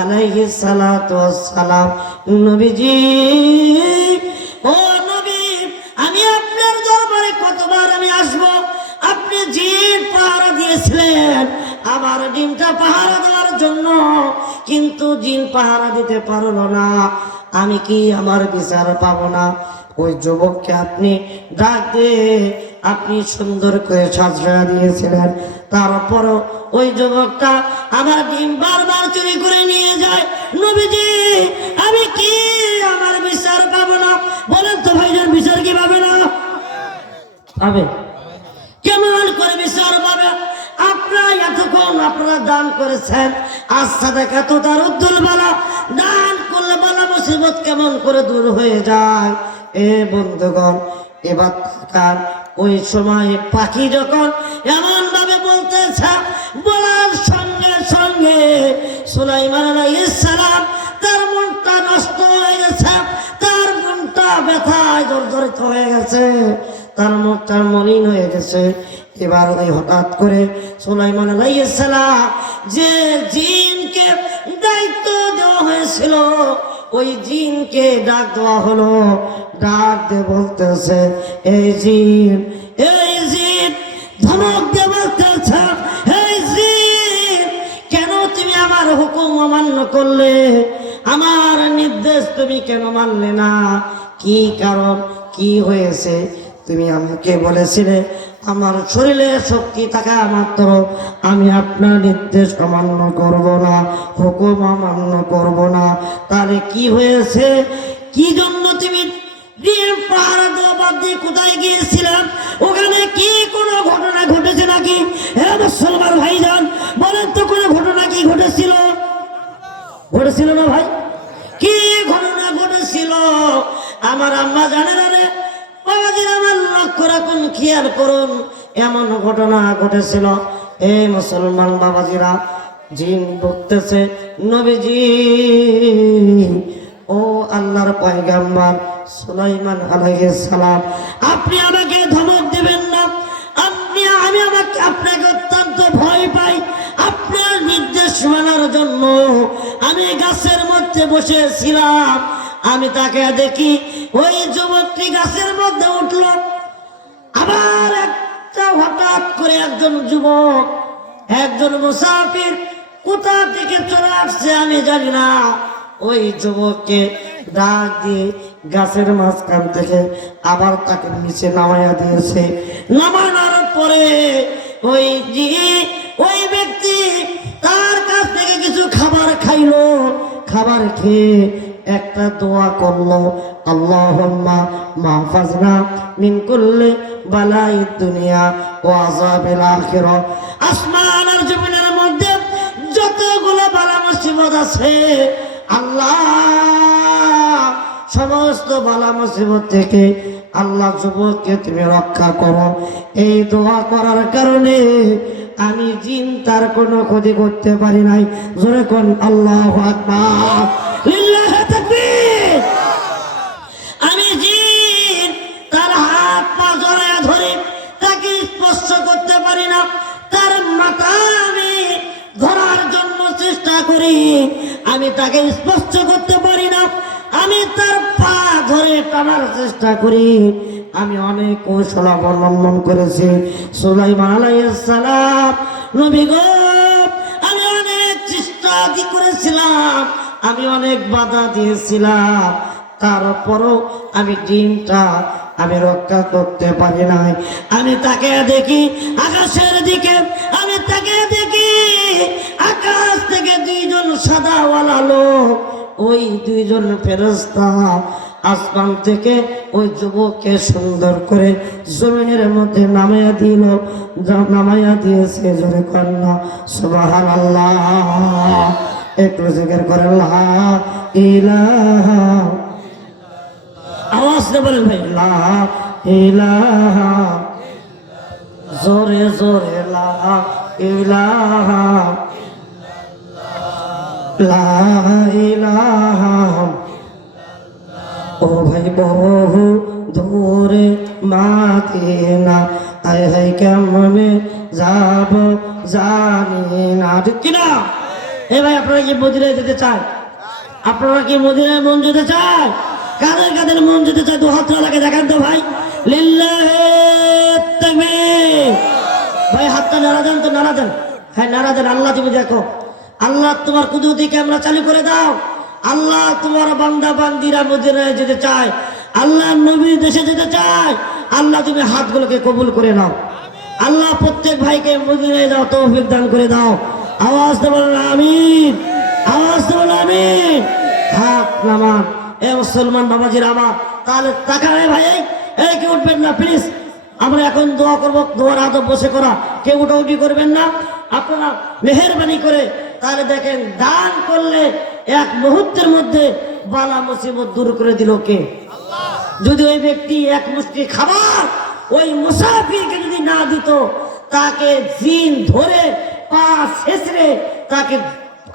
আলাইহিস সালাতু ওয়াস সালাম, নবীজি, ও নবী, আমি আপনার দরবারে কতবার আমি আসবো? আপনি জিন পাহারা দিয়েছিলেন আমার ডিমটা পাহারা দেওয়ার জন্য, কিন্তু জিন পাহারা দিতে পারলো না। আমি কি আমার বিচার পাবো না? ওই যুবককে আপনি ডাক দিয়ে আপনি সুন্দর করে সাজা দিয়েছিলেন, তারপরও ওই যুবকটা আমার ডিম বারবার চুরি করে নিয়ে যায়। নবীজি, আমি কি আমার বিচার পাবো না? বলেন তো ভাইজান, বিচার কি পাবে না? পাবে। কেমন করে বিচার পাবে? আপনারা এতক্ষণ আপনারা দান করেছেন, আজ সাদাকা তো তার উদ্দুল বালা, দান করলে বালা মুসিবত কেমন করে দূর হয়ে যায়। এ বন্ধুগণ, এবার তাকান, ওই সময় পাখি যখন এমন ভাবে বলতেছে, বলার সঙ্গে সঙ্গে সুলাইমান আলাইহিস সালাম তার মনটা নষ্ট হয়ে গেছে, তার মনটা ব্যথায় জর্জরিত হয়ে গেছে, তার মুখটা মলিন হয়ে গেছে। এবার ওই হঠাৎ করে সুলাইমান আলাইহিস সালাম যে জিনকে দায়িত্ব দেওয়া হয়েছিল, ওই জিনকে ডাক দেওয়া হলো। ডাক দিয়ে বলতেছে, এই জিন, এই জিন, ধমক দিয়ে বলতেছে, এই জিন, কেন তুমি আমার হুকুম অমান্য করলে? আমার নির্দেশ তুমি কেন মানলে না? কি কারণ, কি হয়েছে? তুমি আমাকে বলেছিলে আমার শরীরে শক্তি থাকা মাত্র আমি আপনার নির্দেশ অমান্য করব না, হুকুম অমান্য করব না। তাহলে কি হয়েছে? কি জন্য তুমি পাহাড় বাদ দিয়ে কোথায় গিয়েছিলাম? ওখানে কি কোনো ঘটনা ঘটেছে নাকি? হ্যাঁ মুসলমান ভাইজান, বলেন তো কোনো ঘটনা কি ঘটেছিল? ঘটেছিল না ভাই? কি ঘটনা ঘটেছিল? আমার আম্মা জানেন রে বাবাজির, আমার লক্ষ্য রাখুন, খেয়াল করুন, এমন ঘটনা ঘটেছিল। এই মুসলমান বাবাজিরা, জিন বলতেছে, নবীজি, ও আল্লাহর পয়গম্বর সুলাইমান আলাইহিস সালাম, আপনি আমাকে ধমক দেবেন না। আমি আপনাকে অত্যন্ত ভয় পাই। আপনার নির্দেশ মানার জন্য আমি গাছের মধ্যে বসেছিলাম, আমি তাকে দেখি ওই যুবকটি গাছের মধ্যে উঠল। আবার একটা হঠাৎ করে একজন যুবক, একজন মুসাফির কোথা থেকে চলে আসছে আমি জানি না, ওই যুবককে ডাক দিয়ে গাছের মাঝখান থেকে আবার তাকে নিচে নামাইয়া দিয়েছে। নামানোর পরে ওই ব্যক্তি তার কাছ থেকে কিছু খাবার খাইলো। খাবার খেয়ে একটা দোয়া করলো, আল্লাহুম্মা মাহফাজনা মিন কুল্লি বালাইদ দুনিয়া ওয়া আযাবিল আখিরাহ। আসমান আর জমিনের মধ্যে যতগুলো বালা মুসিবত আছে, আল্লাহ সমস্ত বালা মুসিবত থেকে আল্লাহ যুবককে তুমি রক্ষা করো। এই দোয়া করার কারণে আমি জিন তার কোনো ক্ষতি করতে পারি নাই। জোরে কোন আল্লাহু আকবার, লিল্লাহি তাকবীর। আমি জিন তার হাত পা জড়ায় ধরে তাকে স্পর্শ করতে পারি না, তার মাথা আমি ধরার জন্য চেষ্টা করি, আমি তাকে স্পর্শ করতে পারি না, আমি তার পা ধরে টানার চেষ্টা করি। আমি অনেক কৌশল অবলম্বন করেছি। সুলাইমান আলাইহিস সালাম, নবী গো, আমি অনেক চেষ্টা করেছিলাম, আমি অনেক বাধা দিয়েছিলাম, তারপরও আমি ডিমটা আমি রক্ষা করতে পারি নাই। আমি তাকে দেখি আকাশের দিকে, আমি তাকে দেখি আকাশ থেকে দুইজন সাদাওয়ালা লোক, ওই দুইজন ফেরেশতা আসমান থেকে ওই যুবককে সুন্দর করে জমিনের মধ্যে নামাইয়া দিয়েছে। জোরে কন্যা সুবহানাল্লাহ, একটু জিকির করে লা ইলাহা, আওয়াজ দিয়ে বলেন ভাই, লা ইলাহা, জোরে জোরে লা ইলাহা, লা ইলাহা। ও ভাই বহু দূরে মাদিনা, আয় হাই কেমনে যাব জানি না, ঠিক কিনা? এ ভাই, আপনারা কি মদিনায় যেতে চান? আপনারা কি মদিনায় মন যেতে চায়? কাদের কাদের মন যেতে চায়? দু হাত লাগে দেখান তো ভাই, লিল্লাহি তাকবীর। ভাই হাতটা নাড়া দেন তো, নাড়া দেন, হ্যাঁ নাড়া দেন। আল্লাহ তুমি দেখো, আল্লাহ তোমার কুদরতি ক্যামেরা চালু করে দাও। আল্লাহ তোমার বান্দা বান্দিরা মদিনায় যেতে চায়, আল্লাহ নবী দেশে যেতে চায়। আল্লাহ তুমি হাতগুলোকে কবুল করে নাও। আল্লাহ প্রত্যেক ভাইকে মদিনায় যাও তৌফিক দান করে দাও। আওয়াজ দেব আমিন, আওয়াজ দেব আমিন। হাত নামান। এ মুসলমান বাবাজির আমার, তাহলে তাকায় ভাই, এই কেউ উঠবেন না প্লিজ। আমরা এখন দোয়া করবো, দোয়ার আদব বসে করা, কেউ উঠাউটি করবেন না আপনারা মেহেরবানি করে। তাহলে দেখেন, দান করলে এক মুহূর্তের মধ্যে বালা মুসিবত দূর করে দিল কে? যদি ওই ব্যক্তি এক মুষ্টি খাবার ওই মুসাফিরকে যদি না দিত, তাকে জিন ধরে পা ছেঁচড়ে তাকে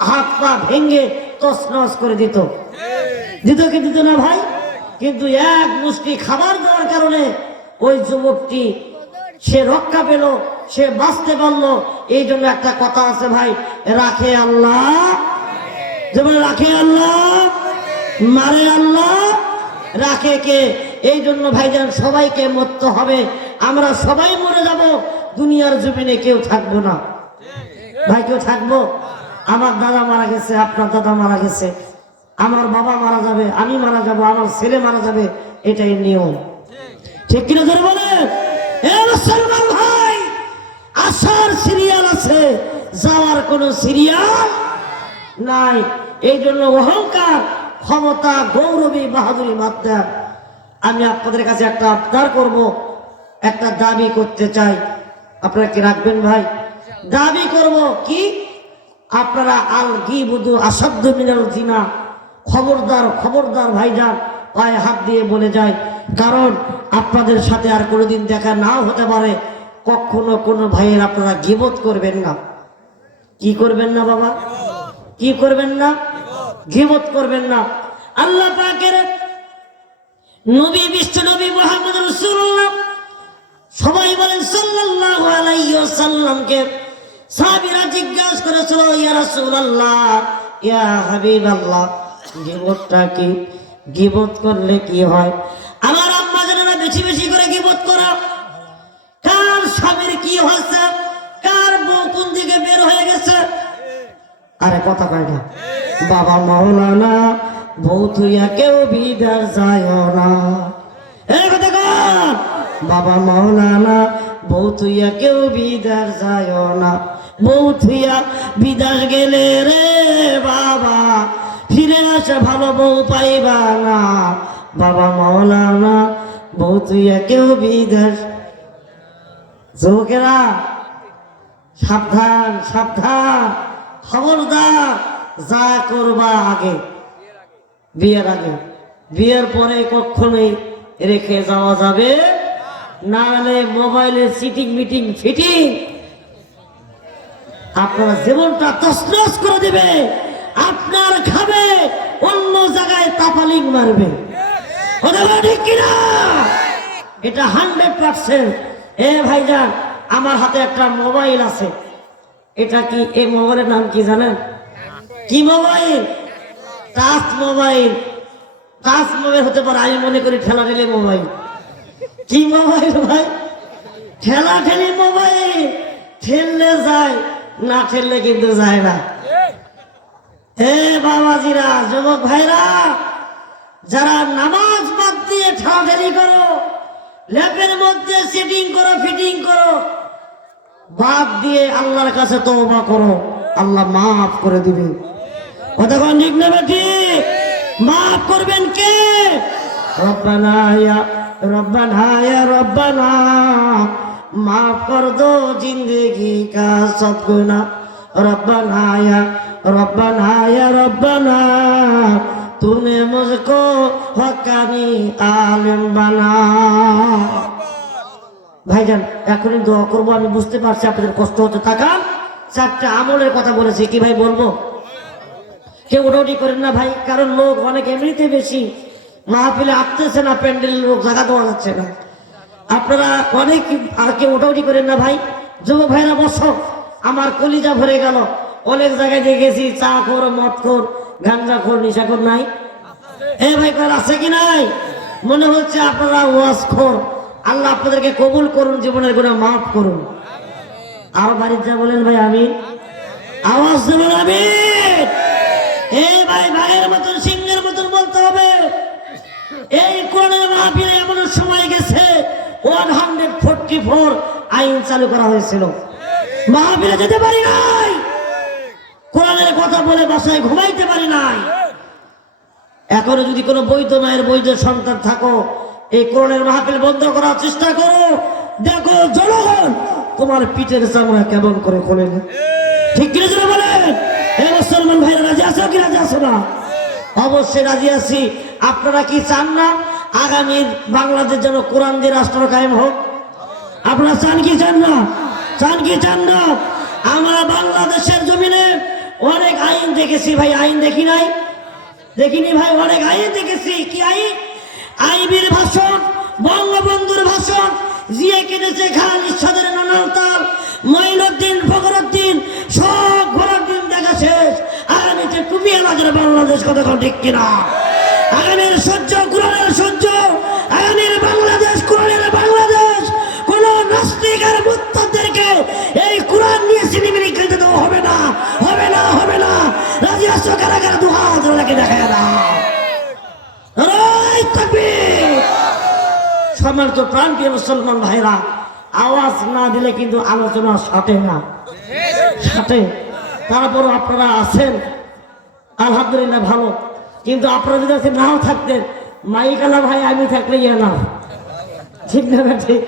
হাত পা ভেঙে তছনছ করে দিত। দিত কি দিত না ভাই? কিন্তু এক মুষ্টি খাবার দেওয়ার কারণে ওই যুবকটি সে রক্ষা পেল, সে বাঁচতে পারলো। এই জন্য একটা কথা আছে ভাই, রাখে আল্লাহ, যেমন রাখে আল্লাহ মারে আল্লাহ, রাখে কে? এই জন্য ভাইজান সবাইকে মরতে হবে, আমরা সবাই মরে যাব, দুনিয়ার জমিনে কেউ থাকবো না। ভাই কেউ থাকবো? আমার দাদা মারা গেছে, আপনার দাদা মারা গেছে, আমার বাবা মারা যাবে, আমি মারা যাব, আমার ছেলে মারা যাবে, এটাই নিয়ম। ঠিক কিনা ধরে বলে? মুসলমান ভাই, আসার সিরিয়াল আছে, যাওয়ার কোন সিরিয়াল নাই। এই জন্য অহংকার, ক্ষমতা, গৌরবী, বাহাদুরি মাত্রা। আমি আপনাদের কাছে একটা আবদার করব, একটা দাবি করতে চাই, আপনারা কি রাখবেন ভাই? দাবি করব কি? আপনারা আল গীবতু আসাদ্দু মিনাল জিনা, খবরদার খবরদার ভাইজান, পায়ে হাত দিয়ে বলে যায়, কারণ আপনাদের সাথে আর কোনোদিন দেখা নাও হতে পারে, কখনো কোনো ভাইয়ের আপনারা গীবত করবেন না। কি করবেন না বাবা? কি করবেন না? গীবত করবেন না। আল্লাহ পাকের নবী বিশ্ব নবী মুহাম্মদ রাসূলুল্লাহ সবাই বলেন সাল্লাল্লাহু আলাইহি ওয়াসাল্লামকে সাহাবীরা জিজ্ঞাসা করেছিল, ইয়া রাসূলুল্লাহ, ইয়া হাবিবাল্লাহ, গীবতটা কি? গীবত করলে কি হয়? আমার আম্মা জানেরা বেশি বেশি করে গীবত করা, কার স্বামীর কি হয়েছে, কার বউ কোন দিকে বের হয়ে গেছে, আরে কথা কয় না। বাবা মাওলানা, বউ থুইয়া কেউ বিদেশ যায় না, এই কথা কর। বাবা মাওলানা, বউ থুইয়া কেউ বিদেশ যায় না, বউ থুইয়া বিদেশ গেলে রে বাবা ফিরে আসে ভালো বউ পাইবা না। বাবা মাওলানা, বউ থুইয়া কেউ বিদেশ। যুবকেরা সাবধান সাবধান, খবরদার, যা করবা আগে, বিয়ের আগে, বিয়ের পরে কখনোই রেখে যাওয়া যাবে না, হলে মোবাইলে সিটিং মিটিং ফিটিং আপনার জীবনটা তছনছ করে দিবে, আপনার খাবে, অন্য জায়গায় তাপালিং মারবে। ঠিক কিনা? এটা 100%। এ ভাইজান, আমার হাতে একটা মোবাইল আছে, এটা কি, এই মোবাইলের নাম কি জানেন? কি mobile? Touch mobile. Touch mobile হতে পারে, আমি মনে করি ঠেলা ঠেলি মোবাইল। কি মোবাইল ভাই? ঠেলা ঠেলি মোবাইল। ঠেললে যায়, না ঠেললে কিন্তু যায় না। হে বাবাজিরা, যুবক ভাইরা, যারা নামাজ বাদ দিয়ে ঠেলাঠেলি করো, ল্যাপের মধ্যে সেটিং করো, ফিটিং করো, বাদ দিয়ে আল্লাহর কাছে তওবা করো, আল্লাহ মাফ করে দিবে। কথা কোন ঠিক নেবে? ঠিক। মাফ করবেন কে? রব্বানা ইয়া রব্বানা ইয়া রব্বানা, মাফ কর দো জিंदगी का सब गुनाह। रब्बाना या रब्बाना या रब्बाना, तूने मुझको हक्कानी आलिम बना। ভাইজান, এখনই দোয়া করবো। আমি বুঝতে পারছি আপনাদের কষ্ট হচ্ছে। তাকান, 4টা আমলের কথা বলেছি, কি ভাই বলবো? কেউ ওটাউটি করেন না ভাই, কারণ লোক অনেক এমনিতে বেশি, মাহফিলে আসতেছে না, প্যান্ডেলের লোক জায়গা দেওয়া যাচ্ছে না। আপনারা অনেক আর কেউ ওটাউটি করেন না ভাই। যুবক ভাইরা বসো, আমার কলিজা ভরে গেল। অনেক জায়গায় দেখেছি চা খোর, মদ খোর, গাঞ্জা খোর, নিশা খোর নাই? এ ভাই কর আছে কি নাই? মনে হচ্ছে আপনারা ওয়াজ খোর। আল্লাহ আপনাদেরকে কবুল করুন, জীবনের গুনাহ মাফ করুন। আর বাড়ির যা বলেন ভাই আমিন, আওয়াজ দেবেন আমিন। এই ভাই ভাইয়ের মতন, সিংহের মতন বলতে হবে। এই কোরআনের মাহফিলে এমন সময় গেছে 144 আইন চালু করা হয়েছিল, মাহফিলে যেতে পারি নাই, কোরআনের কথা বলে বাসায় ঘুমাইতে পারি নাই। এখনো যদি কোনো বৈধ মায়ের বৈধ সন্তান থাকো, এই কোরআনের মাহফিল বন্ধ করার চেষ্টা করো। দেখো জনগণ তোমার পিঠের চামড়া কেমন করে খোলেন। ঠিক কিনা যেন বলেন? হে মুসলমান ভাইরা, রাজি আছো কি রাজি আছো না? অবশ্যই রাজি আছি। আপনারা কি চান না আগামী বাংলাদেশ যেন কোরআন দিয়ে রাষ্ট্র কায়েম হোক? আপনারা চান কি চান না? চান কি চান না? আমরা বাংলাদেশের জমিনে অনেক আইন দেখেছি ভাই, আইন দেখি নাই? দেখিনি ভাই, অনেক আইন দেখেছি। কি আইন? আইবির ভাষণ, বঙ্গবন্ধুর ভাষণ, জিয়ে কেটেছে খান ইরশাদের নানান তাল, মঈনুদ্দিন ফখরুদ্দিন সব ঘোরার দিন দেখা শেষ। আগামীতে টুপিয়ে লাগবে বাংলাদেশ, কথা ঠিক কিনা? আগামীর সহ্য কোরআনের সহ্য, আগামীর বাংলাদেশ কোরআনের বাংলাদেশ। কোন নাস্তিক আর মুত্তাদেরকে এই কোরআন নিয়ে সিনেমিনি খেলতে দেওয়া হবে না, হবে না, হবে না। রাজি আছো কারা কারা? দুহাত ওনাকে দেখা না। সম্মানিত প্রাণপ্রিয় মুসলমান ভাইরা, আওয়াজ না দিলে কিন্তু আলোচনা সাটে না, সাটে। তারপর আপনারা আছেন আলহামদুলিল্লাহ ভালো, কিন্তু আপনারা যদি আজকে নাও থাকতেন, মাইকালা ভাই আমি থাকলে ইয়ে না, ঠিক না? ঠিক।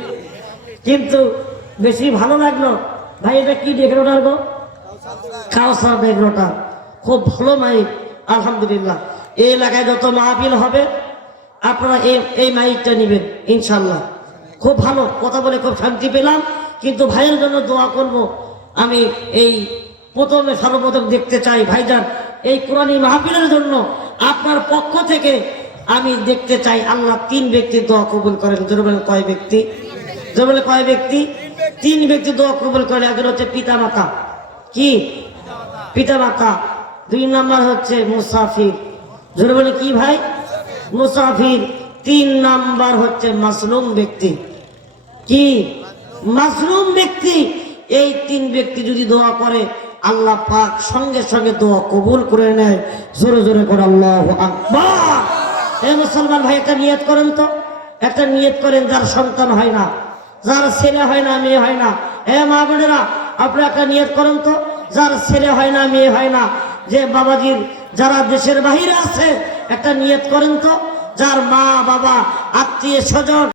কিন্তু বেশি ভালো লাগলো ভাই, এটা কি ডেকোরেটার গো? কাউসার ডেকোরেটার, খুব ভালো মাইক আলহামদুলিল্লাহ। এই এলাকায় যত মাহফিল হবে আপনারা এই মাইকটা নেবেন ইনশাল্লাহ। খুব ভালো কথা বলে খুব শান্তি পেলাম। কিন্তু ভাইয়ের জন্য দোয়া করব। আমি এই প্রথমে সর্বপ্রথম দেখতে চাই ভাইজান, এই কোরআনী মাহফিলের জন্য আপনার পক্ষ থেকে আমি দেখতে চাই আল্লাহ 3 ব্যক্তির দোয়া কবুল করেন। জোরে বলেন কয় ব্যক্তি? জোরে বলে কয় ব্যক্তি? 3 ব্যক্তি দোয়া কবুল করেন। একজন হচ্ছে পিতা মাতা, কি পিতা মাতা। 2 নাম্বার হচ্ছে মুসাফির। জোরে বলে কি ভাই? মুসাফির। 3 নাম্বার হচ্ছে মাসলুম ব্যক্তি। কি? মাসলুম ব্যক্তি। এই 3 ব্যক্তি যদি দোয়া করে আল্লাহ পাক সঙ্গে সঙ্গে দোয়া কবুল করে নেয়। জোরে জোরে করে আল্লাহু আকবার। এই মুসলমান ভাই একটা নিয়ত করেন তো, একটা নিয়ত করেন যার সন্তান হয় না, যার ছেলে হয় না, মেয়ে হয় না। মা বোনেরা আপনারা একটা নিয়ত করেন তো, যার ছেলে হয় না, মেয়ে হয় না, যে বাবাজির যারা দেশের বাহিরে আছে একটা নিয়ত করেন তো, যার মা বাবা আত্মীয় স্বজন